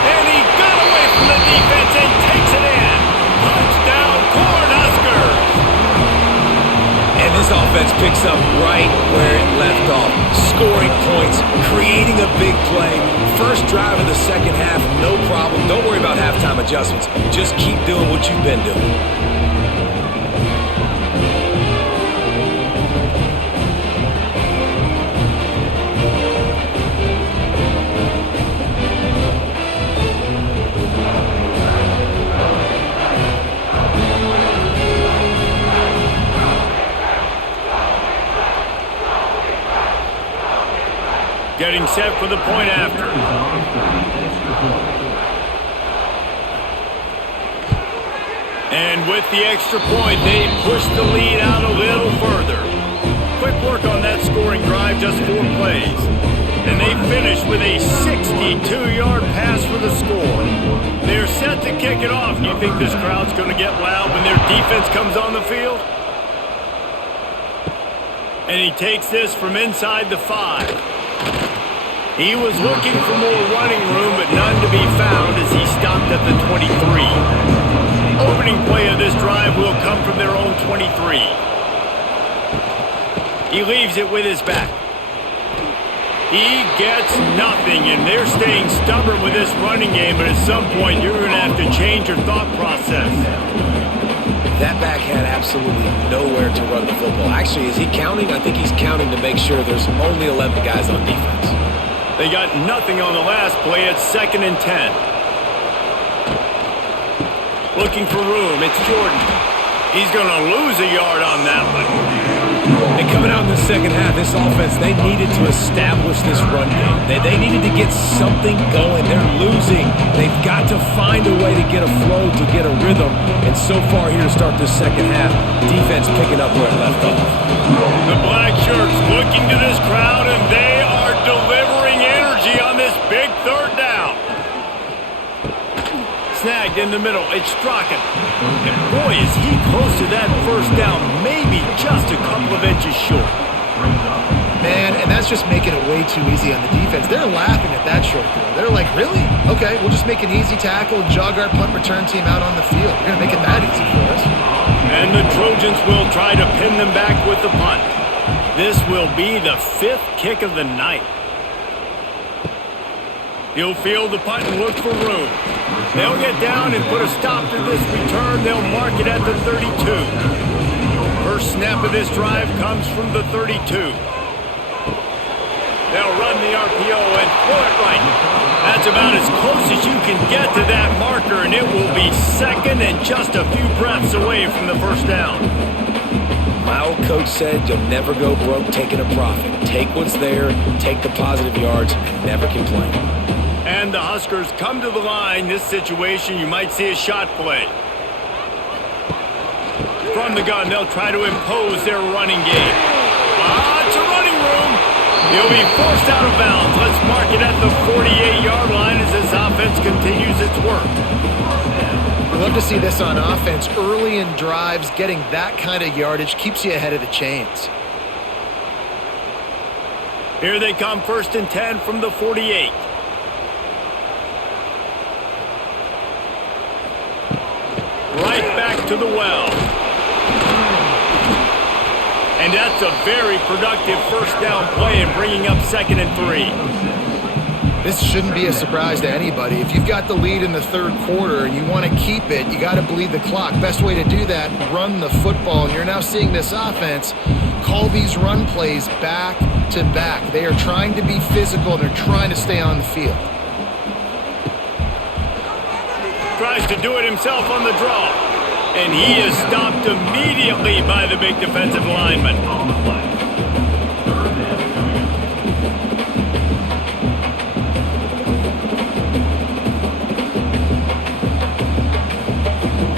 And he got away from the defense and takes it in. Touchdown, Cornhuskers. And this offense picks up right where it left off. Scoring points, creating a big play. First drive of the 2nd half, no problem. Don't worry about halftime adjustments. Just keep doing what you've been doing. Getting set for the point after. And with the extra point, they push the lead out a little further. Quick work on that scoring drive, just 4 plays. And they finish with a 62-yard pass for the score. They're set to kick it off. Do you think this crowd's going to get loud when their defense comes on the field? And he takes this from inside the 5. He was looking for more running room, but none to be found as he stopped at the 23. Opening play of this drive will come from their own 23. He leaves it with his back. He gets nothing, and they're staying stubborn with this running game, but at some point you're going to have to change your thought process. That back had absolutely nowhere to run the football. Actually, is he counting? I think he's counting to make sure there's only 11 guys on defense. They got nothing on the last play. It's 2nd and 10. Looking for room. It's Jordan. He's going to lose a yard on that one. And coming out in the second half, this offense, they needed to establish this run game. They needed to get something going. They're losing. They've got to find a way to get a flow, to get a rhythm. And so far here to start this second half, defense picking up where it left off. The black shirts looking to this crowd, and they are delivering energy on this big 3rd down. Snagged in the middle. It's Strachan. And boy, is he close to that 1st down. Maybe just a couple of inches short. Man, and that's just making it way too easy on the defense. They're laughing at that short throw. They're like, really? Okay, we'll just make an easy tackle, jog our punt return team out on the field. We're going to make it that easy for us. And the Trojans will try to pin them back with the punt. This will be the 5th kick of the night. He'll field the punt and look for room. They'll get down and put a stop to this return. They'll mark it at the 32. First snap of this drive comes from the 32. They'll run the RPO and pull it right. That's about as close as you can get to that marker, and it will be 2nd and just a few breaths away from the 1st down. My old coach said you'll never go broke taking a profit. Take what's there, take the positive yards, and never complain. And the Huskers come to the line. This situation, you might see a shot play. From the gun, they'll try to impose their running game. It's a running room. He'll be forced out of bounds. Let's mark it at the 48-yard line as this offense continues its work. I love to see this on offense. Early in drives, getting that kind of yardage keeps you ahead of the chains. Here they come, 1st and 10 from the 48. Right back to the well. And that's a very productive 1st down play and bringing up 2nd and 3. This shouldn't be a surprise to anybody. If you've got the lead in the 3rd quarter and you want to keep it, you got to bleed the clock. Best way to do that, run the football. And you're now seeing this offense call these run plays back to back. They are trying to be physical and they're trying to stay on the field. Tries to do it himself on the draw. And he is stopped immediately by the big defensive lineman.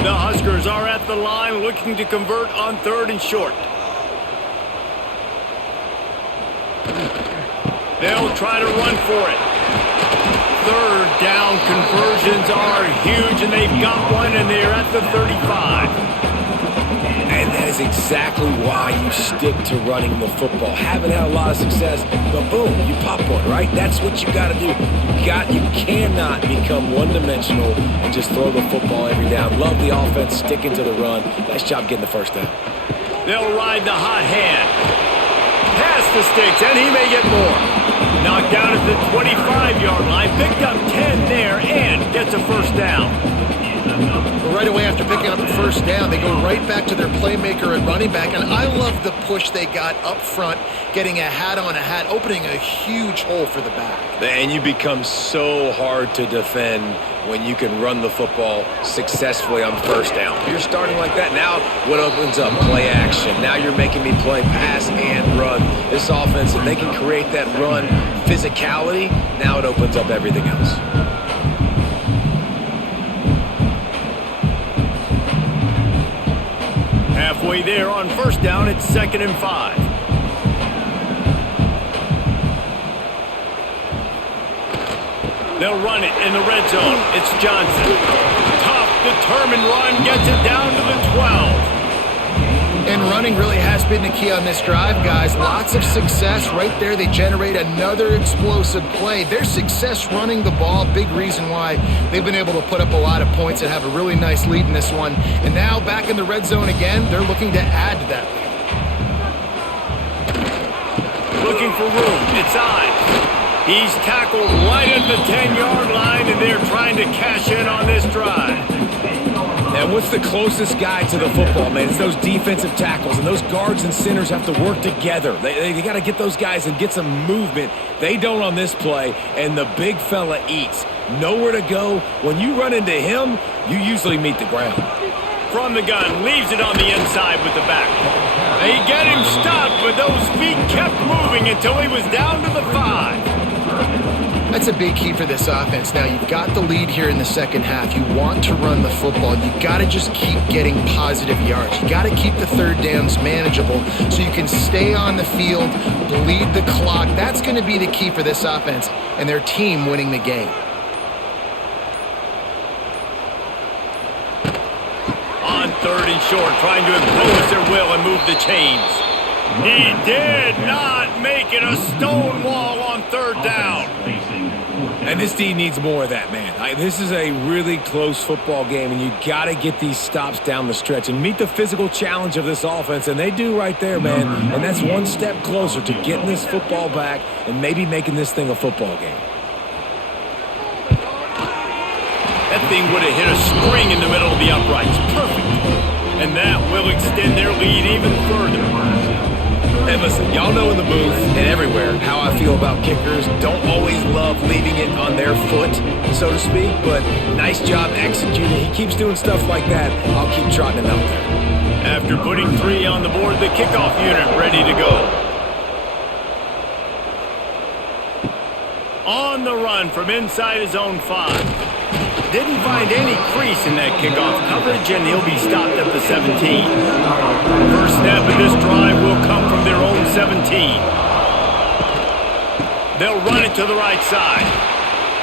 The Huskers are at the line looking to convert on 3rd and short. They'll try to run for it. 3rd down conversions are huge, and they've got one, and they're at the 35. And that is exactly why you stick to running the football. Haven't had a lot of success, but boom, you pop one, right? That's what you got to do. You cannot become one-dimensional and just throw the football every down. Love the offense, sticking to the run. Nice job getting the 1st down. They'll ride the hot hand. Pass the sticks, and he may get more. Knocked down at the 25-yard line, picked up 10 there, and gets a 1st down. But right away after picking up the 1st down, they go right back to their playmaker at running back, and I love the push they got up front, getting a hat on a hat, opening a huge hole for the back. And you become so hard to defend when you can run the football successfully on first down. You're starting like that. Now what opens up? Play action. Now you're making me play pass and run. This offense, if they can create that run physicality, now it opens up everything else. Halfway there on first down, it's 2nd and 5. They'll run it in the red zone. It's Johnson. Tough, determined run, gets it down to the 12. And running really has been the key on this drive, guys. Lots of success right there. They generate another explosive play. Their success running the ball, big reason why they've been able to put up a lot of points and have a really nice lead in this one. And now back in the red zone again, they're looking to add to that lead. Looking for room. It's Ives. He's tackled right at the 10-yard line, and they're trying to cash in on this drive. And what's the closest guy to the football, man? It's those defensive tackles, and those guards and centers have to work together. They got to get those guys and get some movement. They don't on this play, and the big fella eats. Nowhere to go. When you run into him, you usually meet the ground. From the gun, leaves it on the inside with the back. They get him stopped, but those feet kept moving until he was down to the 5. That's a big key for this offense. Now, you've got the lead here in the second half. You want to run the football. You've got to just keep getting positive yards. You got to keep the third downs manageable so you can stay on the field, bleed the clock. That's going to be the key for this offense and their team winning the game. On 3rd and short, trying to impose their will and move the chains. He did not make it a stone wall on 3rd down. And this team needs more of that, man. This is a really close football game, and you got to get these stops down the stretch and meet the physical challenge of this offense, and they do right there, man. And that's one step closer to getting this football back and maybe making this thing a football game. That thing would have hit a spring in the middle of the uprights. Perfect. And that will extend their lead even further. And listen, y'all know in the booth and everywhere how I feel about kickers. Don't always love leaving it on their foot, so to speak, but nice job executing. He keeps doing stuff like that. I'll keep trotting him out there. After putting 3 on the board, the kickoff unit ready to go. On the run from inside his own 5. Didn't find any crease in that kickoff coverage, and he'll be stopped at the 17. First snap of this drive will come from their own 17. They'll run it to the right side.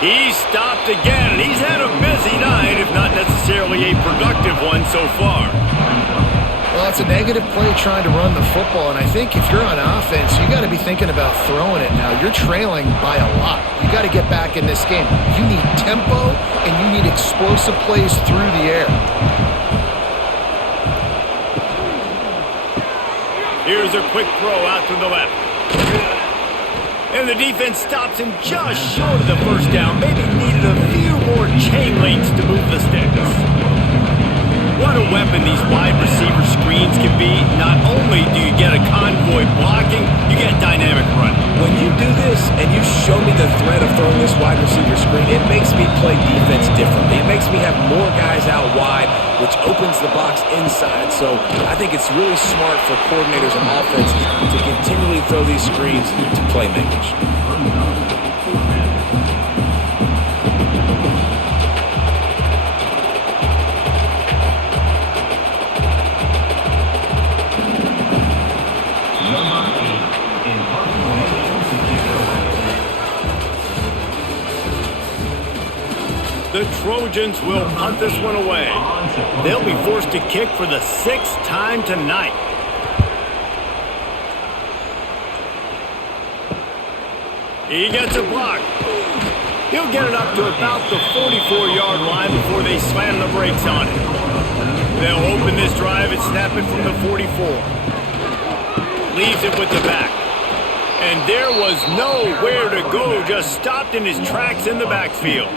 He's stopped again, and he's had a busy night, if not necessarily a productive one so far. Well, it's a negative play trying to run the football, and I think if you're on offense, you got to be thinking about throwing it now. You're trailing by a lot. You got to get back in this game. You need tempo, and you need explosive plays through the air. Here's a quick throw out to the left. And the defense stops him just short of the first down. Maybe needed a few more chain links to move the sticks. What a weapon these wide receiver screens can be. Not only do you get a convoy blocking, you get dynamic running. When you do this and you show me the threat of throwing this wide receiver screen, it makes me play defense differently. It makes me have more guys out wide, which opens the box inside. So I think it's really smart for coordinators and offenses to continually throw these screens to playmakers. The Trojans will punt this one away. They'll be forced to kick for the 6th time tonight. He gets a block. He'll get it up to about the 44-yard line before they slam the brakes on it. They'll open this drive and snap it from the 44. Leaves it with the back. And there was nowhere to go, just stopped in his tracks in the backfield.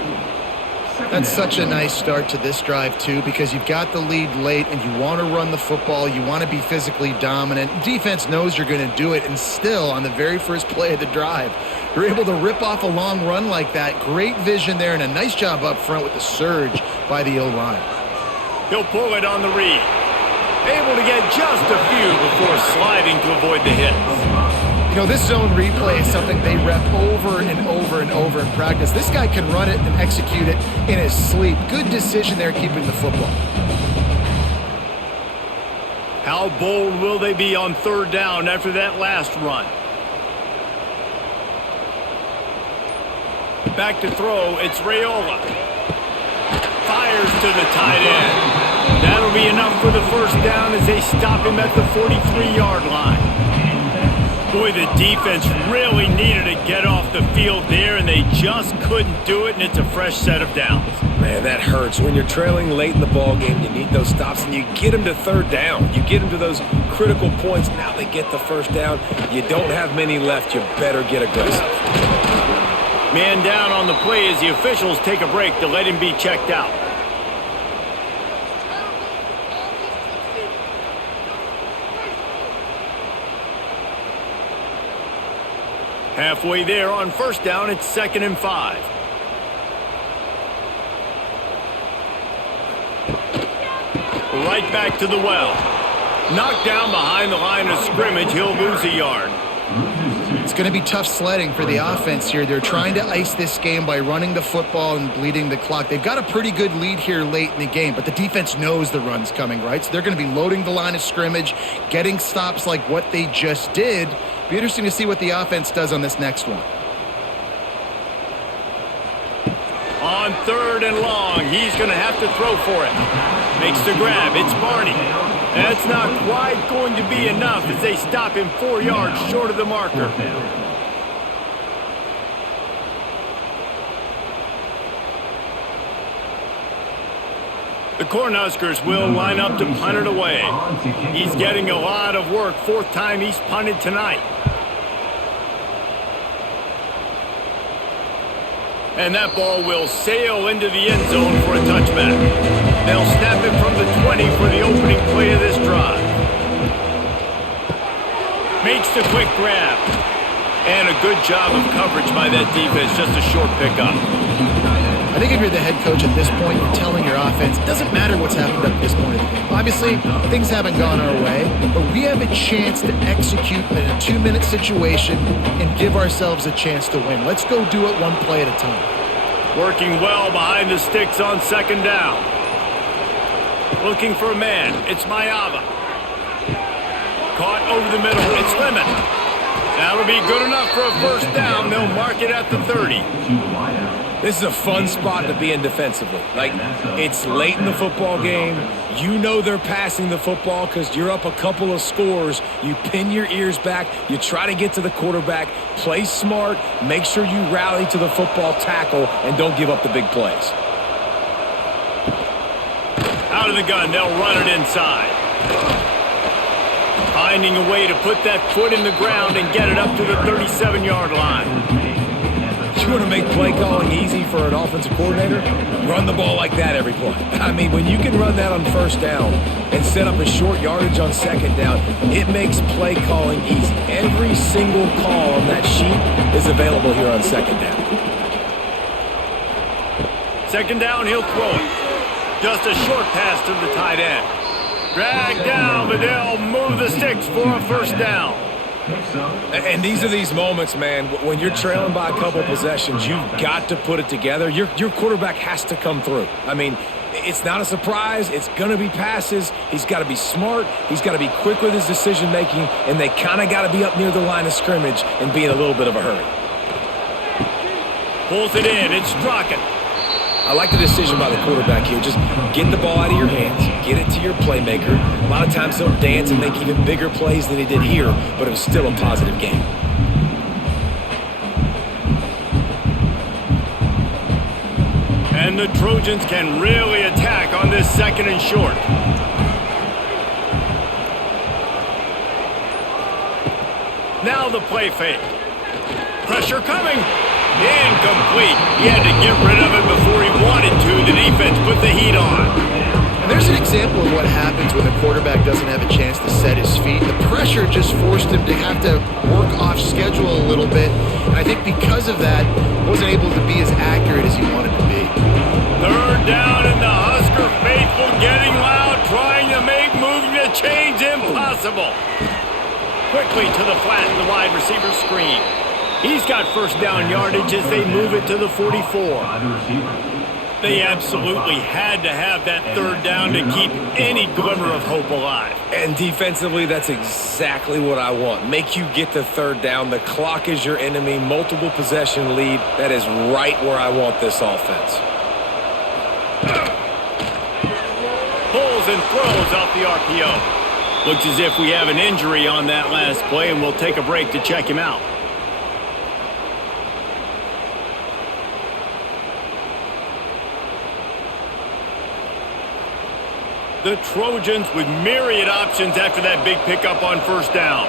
That's such a nice start to this drive, too, because you've got the lead late and you want to run the football. You want to be physically dominant. Defense knows you're going to do it, and still, on the very first play of the drive, you're able to rip off a long run like that. Great vision there and a nice job up front with the surge by the O-line. He'll pull it on the read. Able to get just a few before sliding to avoid the hits. You know, this zone replay is something they rep over and over and over in practice. This guy can run it and execute it in his sleep. Good decision there keeping the football. How bold will they be on third down after that last run? Back to throw, it's Raiola. Fires to the tight end. That'll be enough for the first down as they stop him at the 43-yard line. Boy, the defense really needed to get off the field there, and they just couldn't do it, and it's a fresh set of downs. Man, that hurts. When you're trailing late in the ball game, you need those stops, and you get them to third down. You get them to those critical points. Now they get the first down. You don't have many left. You better get aggressive. Man down on the play as the officials take a break to let him be checked out. Halfway there on first down, it's 2nd and 5. Right back to the well. Knocked down behind the line of scrimmage, he'll lose a yard. It's going to be tough sledding for the offense here. They're trying to ice this game by running the football and bleeding the clock. They've got a pretty good lead here late in the game, but the defense knows the run's coming, right? So they're going to be loading the line of scrimmage, getting stops like what they just did. Be interesting to see what the offense does on this next one. On 3rd and long, he's going to have to throw for it. Makes the grab, it's Barney. That's not quite going to be enough as they stop him 4 yards short of the marker. The Cornhuskers will line up to punt it away. He's getting a lot of work. 4th time he's punted tonight. And that ball will sail into the end zone for a touchback. They'll snap it from the 20 for the opening play of this drive. Makes the quick grab. And a good job of coverage by that defense. Just a short pickup. I think if you're the head coach at this point, you're telling your offense, it doesn't matter what's happened up to this point of the game. Obviously, things haven't gone our way, but we have a chance to execute in a 2-minute situation and give ourselves a chance to win. Let's go do it one play at a time. Working well behind the sticks on 2nd down. Looking for a man. It's Mayava. Caught over the middle. It's Lemon. That'll be good enough for a first down. They'll mark it at the 30. This is a fun spot to be in defensively. Like, it's late in the football game. You know they're passing the football because you're up a couple of scores. You pin your ears back. You try to get to the quarterback. Play smart. Make sure you rally to the football tackle and don't give up the big plays. Out of the gun, they'll run it inside. Finding a way to put that foot in the ground and get it up to the 37-yard line. You want to make play calling easy for an offensive coordinator? Run the ball like that every play. I mean, when you can run that on first down and set up a short yardage on 2nd down, it makes play calling easy. Every single call on that sheet is available here on 2nd down. 2nd down, he'll throw it. Just a short pass to the tight end. Drag down, but they'll move the sticks for a first down. And these are these moments, man, when you're trailing by a couple possessions, you've got to put it together. Your quarterback has to come through. I mean, it's not a surprise. It's going to be passes. He's got to be smart. He's got to be quick with his decision-making, and they kind of got to be up near the line of scrimmage and be in a little bit of a hurry. Pulls it in. It's Strachan. I like the decision by the quarterback here. Just get the ball out of your hands. Get it to your playmaker. A lot of times he'll dance and make even bigger plays than he did here, but it was still a positive game. And the Trojans can really attack on this 2nd and short. Now the play fake. Pressure coming. Incomplete. He had to get rid of it before he wanted to. The defense put the heat on. And there's an example of what happens when the quarterback doesn't have a chance to set his feet. The pressure just forced him to have to work off schedule a little bit. And I think because of that, wasn't able to be as accurate as he wanted to be. Third down, and the Husker faithful getting loud, trying to make moving the chains impossible. Quickly to the flat in the wide receiver screen. He's got first down yardage as they move it to the 44. They absolutely had to have that third down to keep any glimmer of hope alive. And defensively, that's exactly what I want. Make you get the third down. The clock is your enemy. Multiple possession lead. That is right where I want this offense. Pulls and throws off the RPO. Looks as if we have an injury on that last play, and we'll take a break to check him out. The Trojans with myriad options after that big pickup on first down.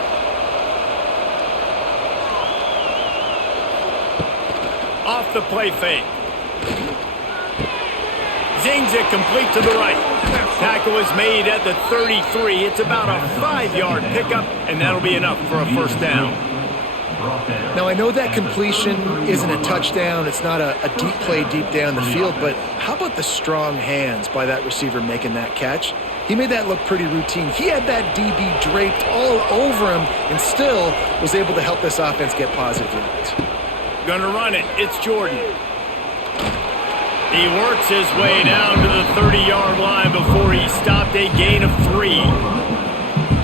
Off the play fake. Zings it complete to the right. Tackle is made at the 33. It's about a 5-yard pickup, and that'll be enough for a first down. Now, I know that completion isn't a touchdown. It's not a deep play deep down the field, but how about the strong hands by that receiver making that catch? He made that look pretty routine. He had that DB draped all over him and still was able to help this offense get positive yards. Gonna run it. It's Jordan. He works his way down to the 30-yard line before he stopped, a gain of 3.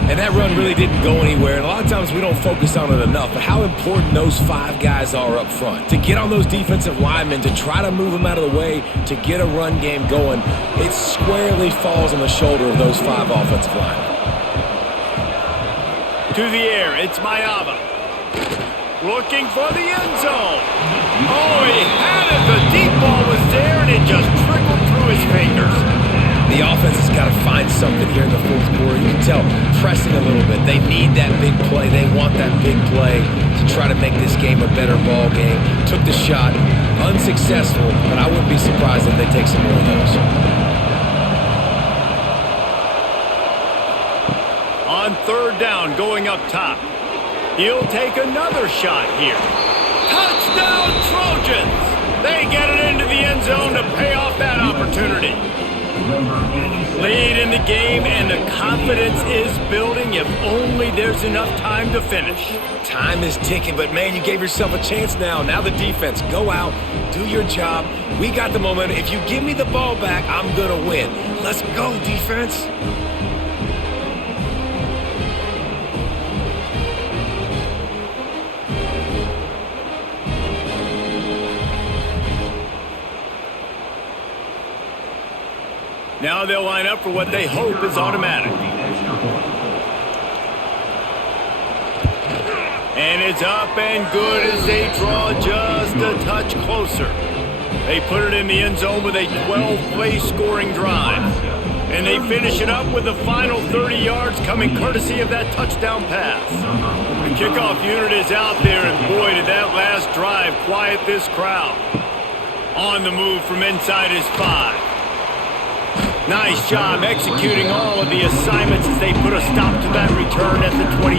And that run really didn't go anywhere. And a lot of times we don't focus on it enough, but how important those 5 guys are up front. To get on those defensive linemen, to try to move them out of the way, to get a run game going, it squarely falls on the shoulder of those 5 offensive linemen. To the air, it's Mayava. Looking for the end zone. Oh, he had it. The deep ball was there, and it just trickled through his fingers. The offense has got to find something here in the fourth quarter. You can tell, pressing a little bit. They need that big play. They want that big play to try to make this game a better ball game. Took the shot, unsuccessful, but I wouldn't be surprised if they take some more of those. On third down, going up top. He'll take another shot here. Touchdown, Trojans! They get it into the end zone to pay off that opportunity. Lead in the game, and the confidence is building if only there's enough time to finish. Time is ticking, but man, you gave yourself a chance now. Now the defense, go out, do your job. We got the momentum. If you give me the ball back, I'm going to win. Let's go, defense. Now they'll line up for what they hope is automatic. And it's up and good as they draw just a touch closer. They put it in the end zone with a 12-play scoring drive. And they finish it up with the final 30 yards coming courtesy of that touchdown pass. The kickoff unit is out there, and boy, did that last drive quiet this crowd. On the move from inside his 5. Nice job executing all of the assignments as they put a stop to that return at the 22.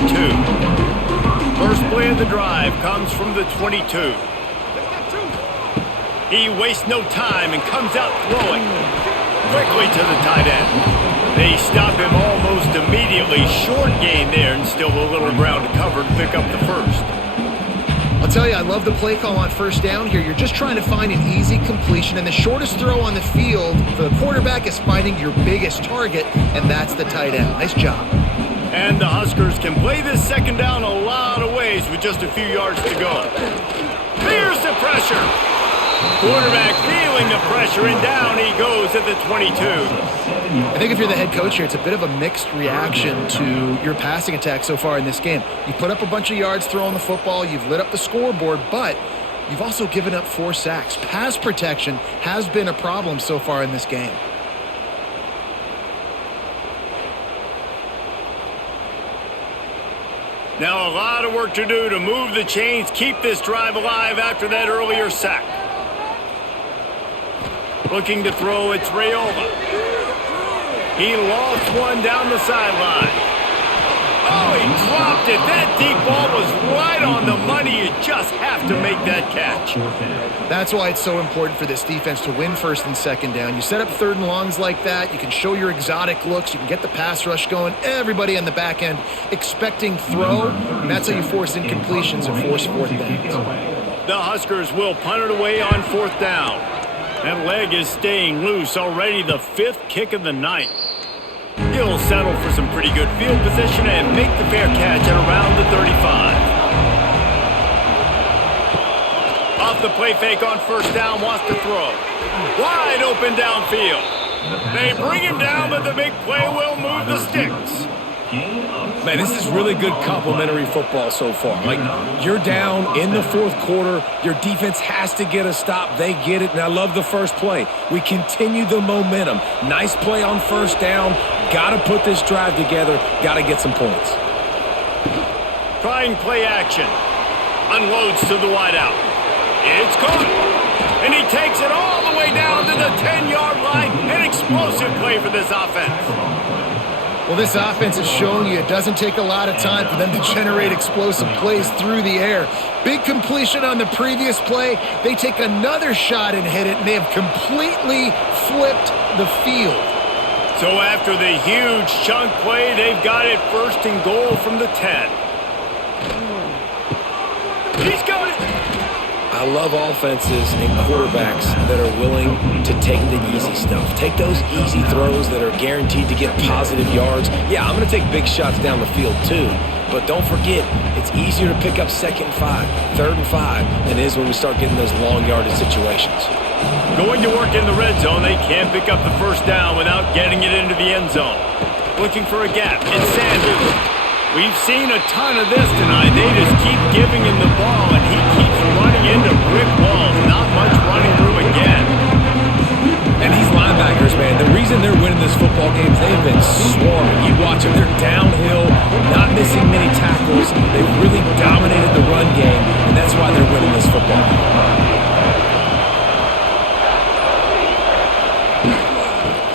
First play of the drive comes from the 22. He wastes no time and comes out throwing quickly to the tight end. They stop him almost immediately. Short gain there, and still a little ground to cover to pick up the first. I'll tell you, I love the play call on first down here. You're just trying to find an easy completion, and the shortest throw on the field for the quarterback is finding your biggest target, and that's the tight end. Nice job. And the Huskers can play this second down a lot of ways with just a few yards to go. Here's the pressure. Quarterback feeling the pressure, and down he goes at the 22. I think if you're the head coach here, it's a bit of a mixed reaction to your passing attack so far in this game. You put up a bunch of yards throwing the football, you've lit up the scoreboard, but you've also given up 4 sacks. Pass protection has been a problem so far in this game. Now a lot of work to do to move the chains, keep this drive alive after that earlier sack. Looking to throw, it's Raiola. He lost one down the sideline. Oh, he dropped it. That deep ball was right on the money. You just have to make that catch. That's why it's so important for this defense to win first and second down. You set up third and longs like that, you can show your exotic looks, you can get the pass rush going, everybody on the back end expecting throw, and that's how you force incompletions and force fourth downs. The Huskers will punt it away on fourth down. That leg is staying loose, already the 5th kick of the night. He'll settle for some pretty good field position and make the fair catch at around the 35. Off the play fake on first down, wants to throw. Wide open downfield. They bring him down, but the big play will move the sticks. Man, this is really good complimentary football so far. Like, you're down in the fourth quarter. Your defense has to get a stop. They get it, and I love the first play. We continue the momentum. Nice play on first down. Got to put this drive together. Got to get some points. Trying play action. Unloads to the wideout. It's caught. And he takes it all the way down to the 10-yard line. An explosive play for this offense. Well, this offense is showing you it doesn't take a lot of time for them to generate explosive plays through the air. Big completion on the previous play. They take another shot and hit it, and they have completely flipped the field. So after the huge chunk play, they've got it first and goal from the 10. He's got it. I love offenses and quarterbacks that are willing to take the easy stuff. Take those easy throws that are guaranteed to get positive yards. Yeah, I'm going to take big shots down the field too. But don't forget, it's easier to pick up 2nd and 5, 3rd and 5 than it is when we start getting those long yardage situations. Going to work in the red zone, they can't pick up the first down without getting it into the end zone. Looking for a gap, it's Sanders. We've seen a ton of this tonight. They just keep giving him the ball, and he keeps running into brick walls. Not much running room again. And these linebackers, man, the reason they're winning this football game is they've been swarming. You watch them, they're downhill, not missing many tackles. They've really dominated the run game, and that's why they're winning this football game.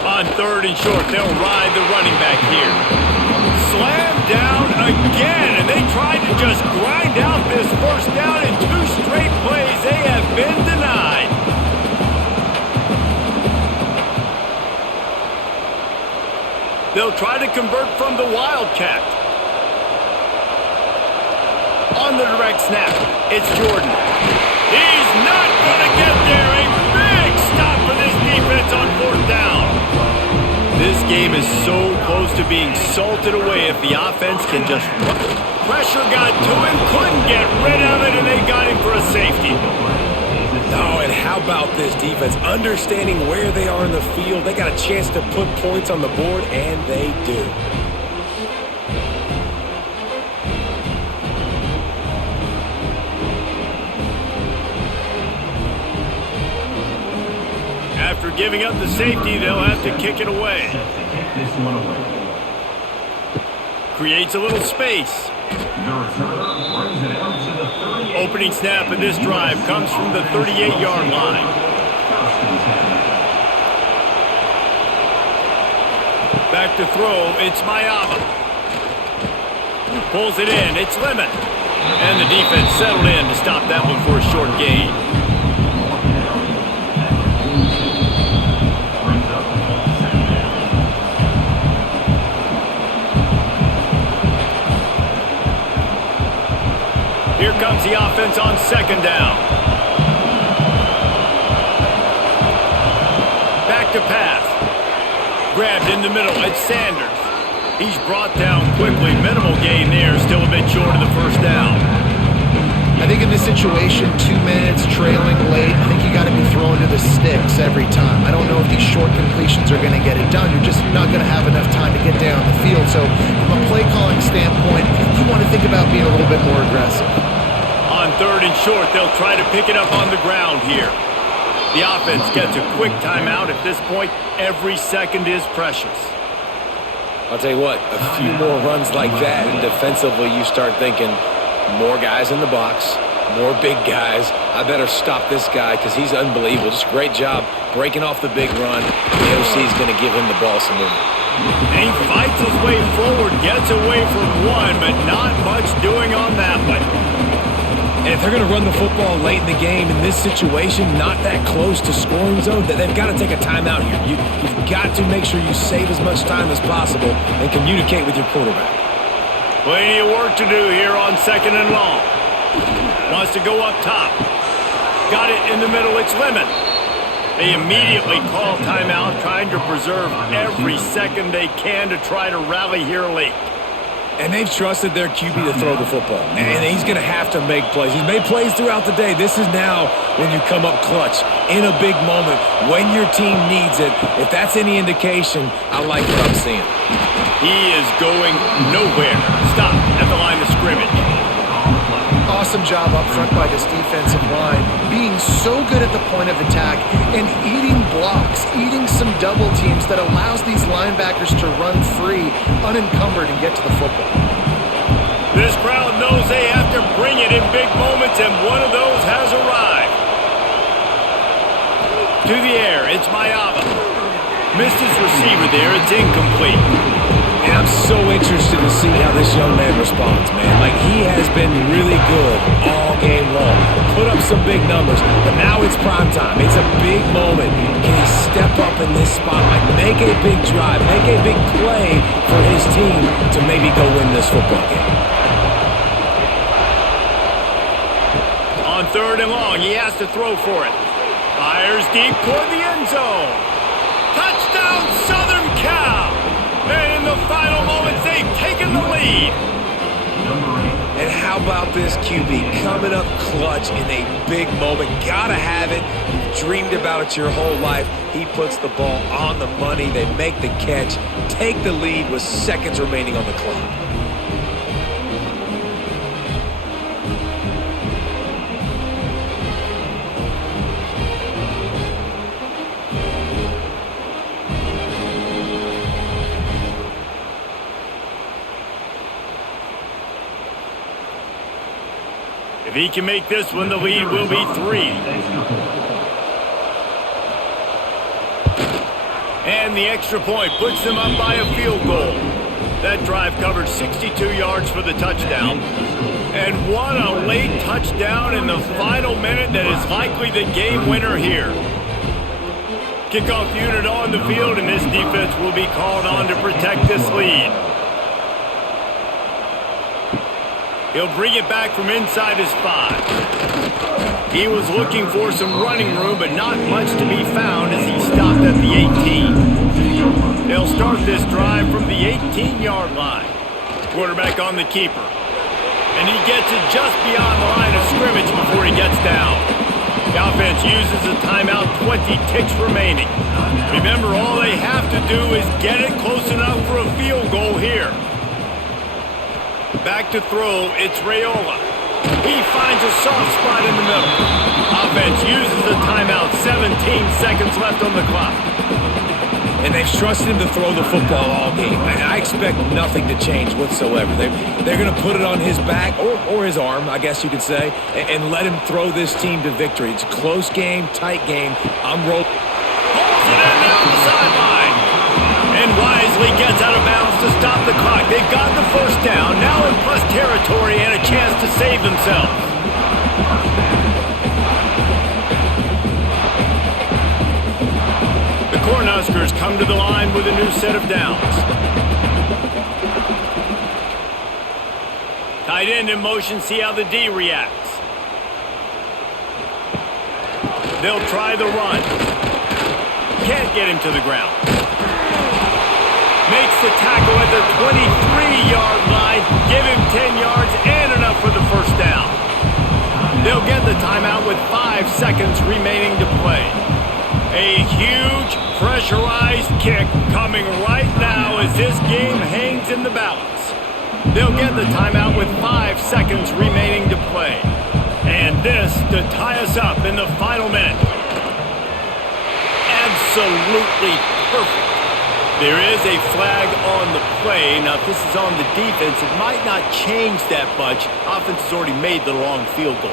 On 3rd and short, they'll ride the running back here. Slam down again, and they tried to just grind out this first down in 2 straight plays. They have been denied. They'll try to convert from the Wildcat. On the direct snap, it's Jordan. He's not going to get there. A big stop for this defense on 4th down. This game is so close to being salted away if the offense can just pressure got to him, couldn't get rid of it, and they got him for a safety. Oh, and how about this defense? Understanding where they are in the field, they got a chance to put points on the board, and they do. After giving up the safety, they'll have to kick it away. Creates a little space. Opening snap of this drive comes from the 38-yard line. Back to throw, it's Mayama. Pulls it in, it's Lemon. And the defense settled in to stop that one for a short gain. Here comes the offense on 2nd down. Back to pass. Grabbed in the middle, it's Sanders. He's brought down quickly. Minimal gain there, still a bit short of the first down. I think in this situation, 2 minutes, trailing late, I think you got to be throwing to the sticks every time. I don't know if these short completions are going to get it done. You're just not going to have enough time to get down the field. So from a play calling standpoint, you want to think about being a little bit more aggressive. On 3rd and short, they'll try to pick it up on the ground here. The offense gets a quick timeout. At this point, every second is precious. I'll tell you what, a few more runs like that, and defensively you start thinking more guys in the box, more big guys. I better stop this guy because he's unbelievable. Just a great job breaking off the big run. The OC is going to give him the ball some movement. And he fights his way forward, gets away from one, but not much doing on that one. And if they're going to run the football late in the game in this situation, not that close to scoring zone, they've got to take a timeout here. You've got to make sure you save as much time as possible and communicate with your quarterback. Plenty of work to do here on 2nd and long. Wants to go up top. Got it in the middle. It's Lemon. They immediately call timeout, trying to preserve every second they can to try to rally here late. And they've trusted their QB to throw the football. And he's going to have to make plays. He's made plays throughout the day. This is now when you come up clutch in a big moment when your team needs it. If that's any indication, I like what I'm seeing. He is going nowhere. Stop at the line of scrimmage. Awesome job up front by this defensive line, being so good at the point of attack and eating blocks, eating some double teams that allows these linebackers to run free, unencumbered, and get to the football. This crowd knows they have to bring it in big moments, and one of those has arrived. To the air, it's Mayava. Missed his receiver there, it's incomplete. And I'm so interested to see how this young man responds, man. Like, he has been really good all game long. Put up some big numbers, but now it's prime time. It's a big moment. Can he step up in this spotlight, make a big drive, make a big play for his team to maybe go win this football game? On 3rd and long, he has to throw for it. Fires deep toward the end zone. Touchdown, Southern Cal! And in the final moments, they've taken the lead. And how about this QB coming up clutch in a big moment? Gotta have it. You've dreamed about it your whole life. He puts the ball on the money. They make the catch, take the lead with seconds remaining on the clock. If he can make this one, the lead will be 3. And the extra point puts them up by a field goal. That drive covered 62 yards for the touchdown. And what a late touchdown in the final minute that is likely the game winner here. Kickoff unit on the field, and this defense will be called on to protect this lead. He'll bring it back from inside his 5. He was looking for some running room, but not much to be found as he stopped at the 18. They'll start this drive from the 18-yard line. Quarterback on the keeper. And he gets it just beyond the line of scrimmage before he gets down. The offense uses a timeout, 20 ticks remaining. Remember, all they have to do is get it close enough for a field goal here. Back to throw, it's Raiola. He finds a soft spot in the middle. Offense uses a timeout, 17 seconds left on the clock. And they've trusted him to throw the football all game. And I expect nothing to change whatsoever. They're going to put it on his back, or his arm, I guess you could say, and let him throw this team to victory. It's a close game, tight game. I'm rolling. Pulls it in down the sideline. And wisely gets out of bounds to stop the clock. They've got the first down, now in plus territory and a chance to save themselves. The Cornhuskers come to the line with a new set of downs. Tight end in motion, see how the D reacts. They'll try the run. Can't get him to the ground. Makes the tackle at the 23-yard line. Give him 10 yards and enough for the first down. They'll get the timeout with 5 seconds remaining to play. A huge pressurized kick coming right now as this game hangs in the balance. They'll get the timeout with 5 seconds remaining to play. And this to tie us up in the final minute. Absolutely perfect. There is a flag on the play. Now, if this is on the defense, it might not change that much. Offense has already made the long field goal.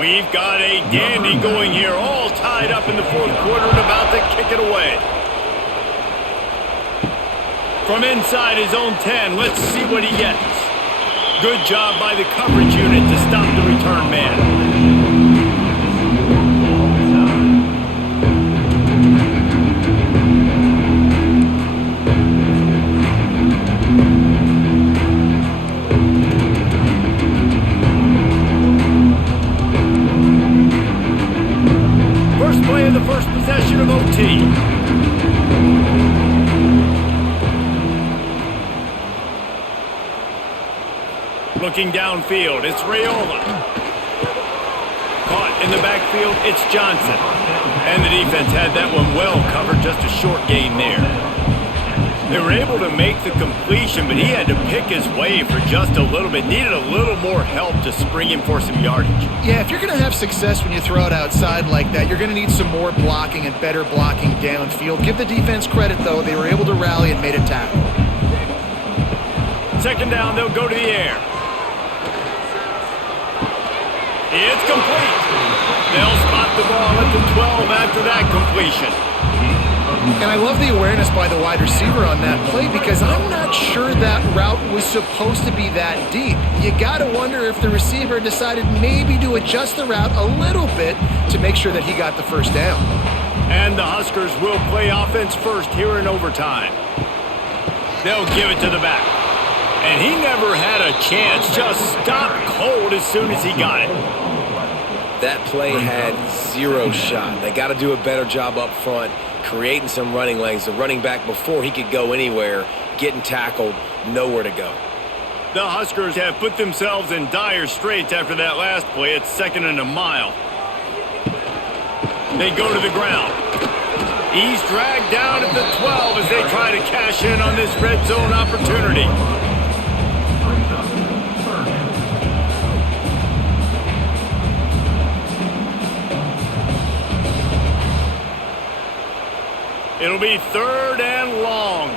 We've got a dandy going here, all tied up in the fourth quarter and about to kick it away. From inside his own 10, let's see what he gets. Good job by the coverage unit to stop the return man. Play of the first possession of OT. Looking downfield, it's Raiola. Caught in the backfield, it's Johnson. And the defense had that one well covered, just a short gain there. They were able to make the completion, but he had to pick his way for just a little bit. Needed a little more help to spring him for some yardage. Yeah, if you're going to have success when you throw it outside like that, you're going to need some more blocking and better blocking downfield. Give the defense credit, though. They were able to rally and made a tackle. Second down, they'll go to the air. It's complete. They'll spot the ball at the 12 after that completion. And I love the awareness by the wide receiver on that play because I'm not sure that route was supposed to be that deep. You got to wonder if the receiver decided maybe to adjust the route a little bit to make sure that he got the first down. And the Huskers will play offense first here in overtime. They'll give it to the back. And he never had a chance, just stopped cold as soon as he got it. That play had zero shot. They got to do a better job up front, creating some running lanes. The running back, before he could go anywhere, getting tackled, nowhere to go. The Huskers have put themselves in dire straits after that last play. It's 2nd and a mile. They go to the ground. He's dragged down at the 12 as they try to cash in on this red zone opportunity. It'll be 3rd and long.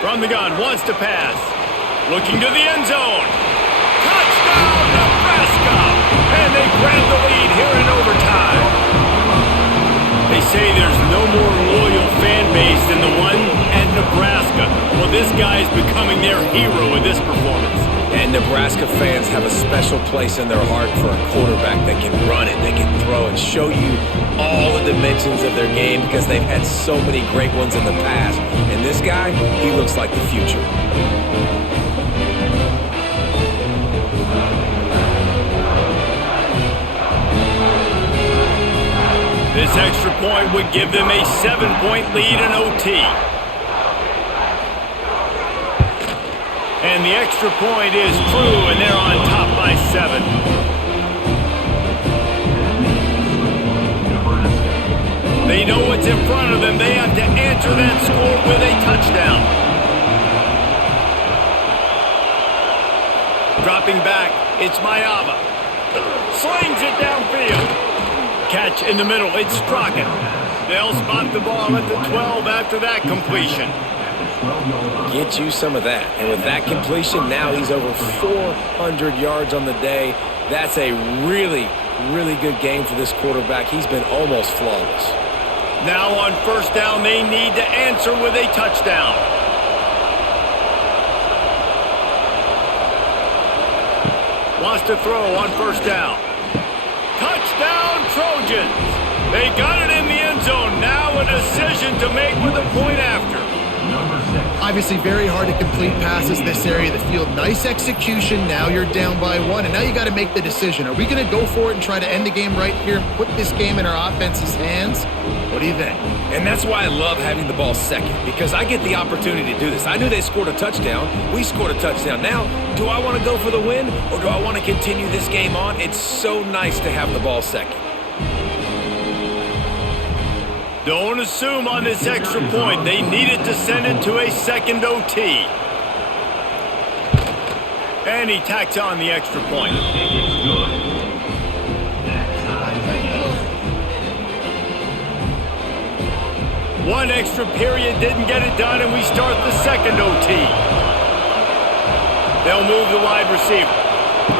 From the gun, wants to pass. Looking to the end zone. Touchdown, Nebraska! And they grab the lead here in overtime. They say there's no more loyal fan base than the one at Nebraska. Well, this guy is becoming their hero with this performance. And Nebraska fans have a special place in their heart for a quarterback that can run it, they can throw and show you all the dimensions of their game because they've had so many great ones in the past. And this guy, he looks like the future. This extra point would give them a 7-point lead in OT. And the extra point is true, and they're on top by 7. They know what's in front of them. They have to answer that score with a touchdown. Dropping back, it's Mayava. Slings it downfield. Catch in the middle, it's Strachan. They'll spot the ball at the 12 after that completion. Get you some of that. And with that completion, now he's over 400 yards on the day. That's a really, really good game for this quarterback. He's been almost flawless. Now on 1st down, they need to answer with a touchdown. Wants to throw on 1st down. Touchdown, Trojans. They got it in the end zone. Now a decision to make with a point after. Obviously very hard to complete passes this area of the field. Nice execution. Now you're down by 1, and now you got to make the decision. Are we going to go for it and try to end the game right here and put this game in our offense's hands? What do you think? And that's why I love having the ball second, because I get the opportunity to do this. I knew they scored a touchdown. We scored a touchdown. Now, do I want to go for the win, or do I want to continue this game on? It's so nice to have the ball second. Don't assume on this extra point. They needed to send it to a 2nd OT. And he tacks on the extra point. One extra period didn't get it done, and we start the second OT. They'll move the wide receiver.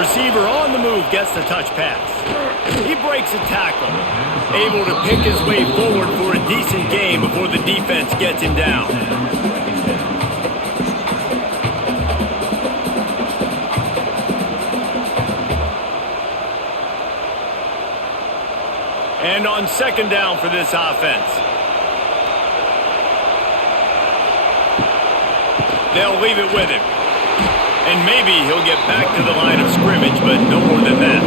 Receiver on the move gets the touch pass. He breaks a tackle, able to pick his way forward for a decent game before the defense gets him down. And on second down for this offense. They'll leave it with him. And maybe he'll get back to the line of scrimmage, but no more than that.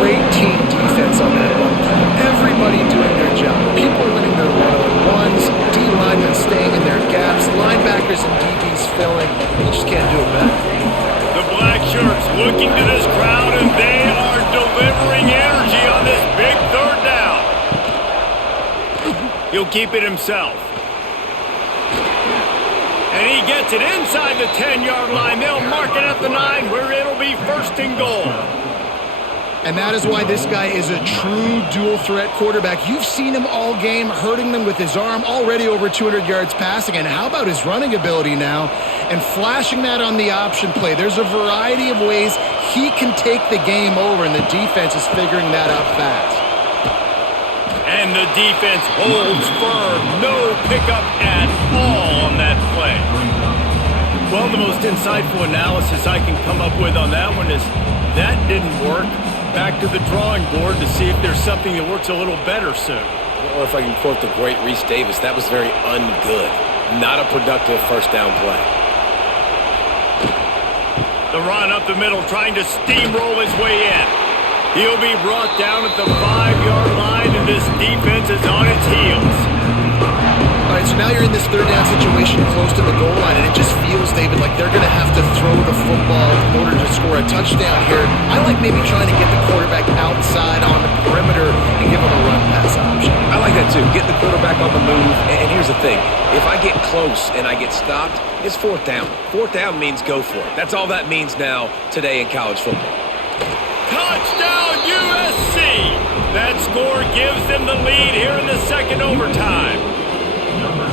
Great team defense on that one. Everybody doing their job. People winning their one-on-ones, D-linemen staying in their gaps, linebackers and DBs filling. You just can't do it better. The black shirts looking to this crowd, and they are delivering energy on this big third down. He'll keep it himself. And he gets it inside the 10-yard line. They'll mark it at the 9, where it'll be first and goal. And that is why this guy is a true dual-threat quarterback. You've seen him all game, hurting them with his arm, already over 200 yards passing. And how about his running ability now? And flashing that on the option play. There's a variety of ways he can take the game over, and the defense is figuring that out fast. And the defense holds firm. No pickup at all on that play. Well, the most insightful analysis I can come up with on that one is that didn't work. Back to the drawing board to see if there's something that works a little better soon. Or if I can quote the great Reese Davis, that was very ungood. Not a productive first down play. The run up the middle, trying to steamroll his way in. He'll be brought down at the 5-yard line, and this defense is on its heels. All right, so now you're in this third down situation close to the goal line, and it just feels, David, like they're going to have to throw the football in order to score a touchdown here. I like maybe trying to get the quarterback outside on the perimeter and give him a run-pass option. I like that too. Get the quarterback on the move. And here's the thing. If I get close and I get stopped, it's fourth down. Fourth down means go for it. That's all that means now today in college football. Touchdown, USC! That score gives them the lead here in the second overtime.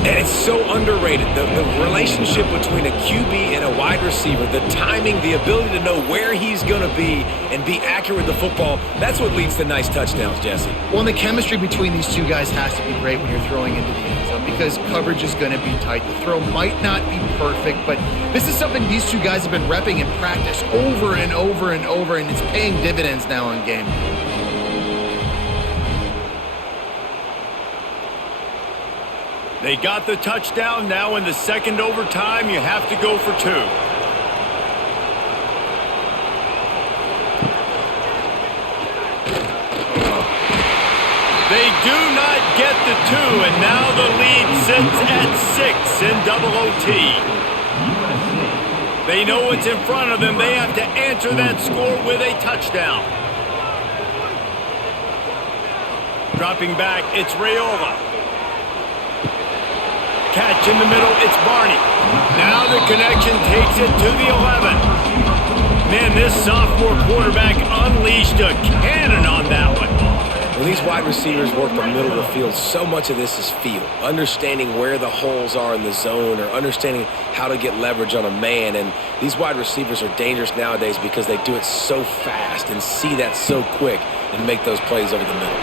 And it's so underrated. The relationship between a QB and a wide receiver, the timing, the ability to know where he's going to be and be accurate with the football, that's what leads to nice touchdowns, Jesse. Well, and the chemistry between these two guys has to be great when you're throwing into the end zone because coverage is going to be tight. The throw might not be perfect, but this is something these two guys have been repping in practice over and over and over, and it's paying dividends now on game. They got the touchdown. Now in the second overtime, you have to go for 2. They do not get the 2, and now the lead sits at 6 in double OT. They know what's in front of them. They have to answer that score with a touchdown. Dropping back, it's Raiola. Catch in the middle, it's Barney. Now the connection takes it to the 11. Man, this sophomore quarterback unleashed a cannon on that one. When these wide receivers work the middle of the field, so much of this is feel. Understanding where the holes are in the zone or understanding how to get leverage on a man. And these wide receivers are dangerous nowadays because they do it so fast and see that so quick and make those plays over the middle.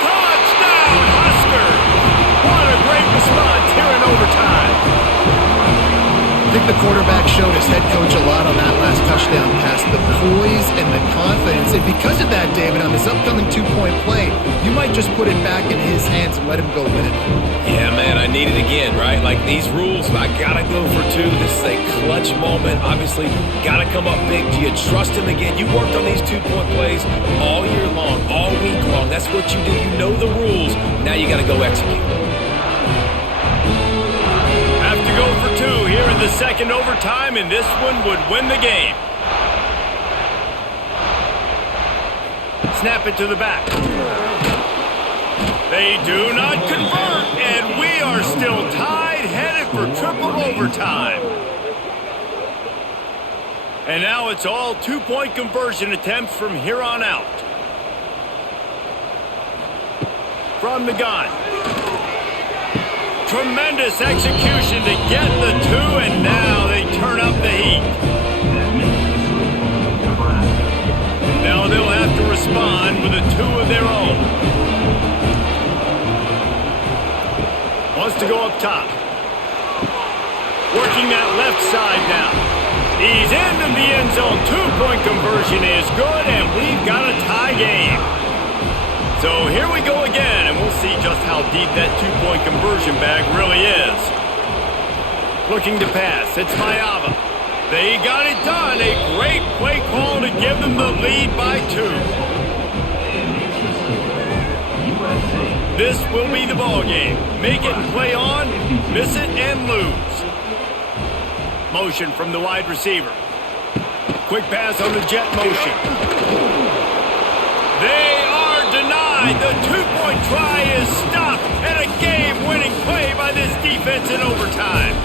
Touchdown, Huskers! What a great response here in overtime. I think the quarterback showed his head coach a lot on that last touchdown pass, the poise and the confidence. And because of that, David, on this upcoming 2-point play, you might just put it back in his hands and let him go win it. Yeah, man, I need it again, right? Like these rules, I got to go for 2. This is a clutch moment. Obviously, got to come up big. Do you trust him again? You worked on these 2-point plays all year long, all week long. That's what you do. You know the rules. Now you got to go execute. Have to go for 2 here in the second overtime, and this one would win the game. Snap it to the back. They do not convert, and we are still tied, headed for triple overtime. And now it's all 2-point conversion attempts from here on out. From the gun. Tremendous execution to get the 2, and now they turn up the heat. That makes the score Nebraska. Now they'll have to respond with a 2 of their own. Wants to go up top. Working that left side now. He's into the end zone. 2-point conversion is good, and we've got a tie game. So here we go again, and we'll see just how deep that 2-point conversion bag really is. Looking to pass. It's Mayava. They got it done. A great play call to give them the lead by 2. USC. This will be the ball game. Make it and play on, miss it and lose. Motion from the wide receiver. Quick pass on the jet motion. They are denied. The 2-point try is stopped, and a game-winning play by this defense in overtime.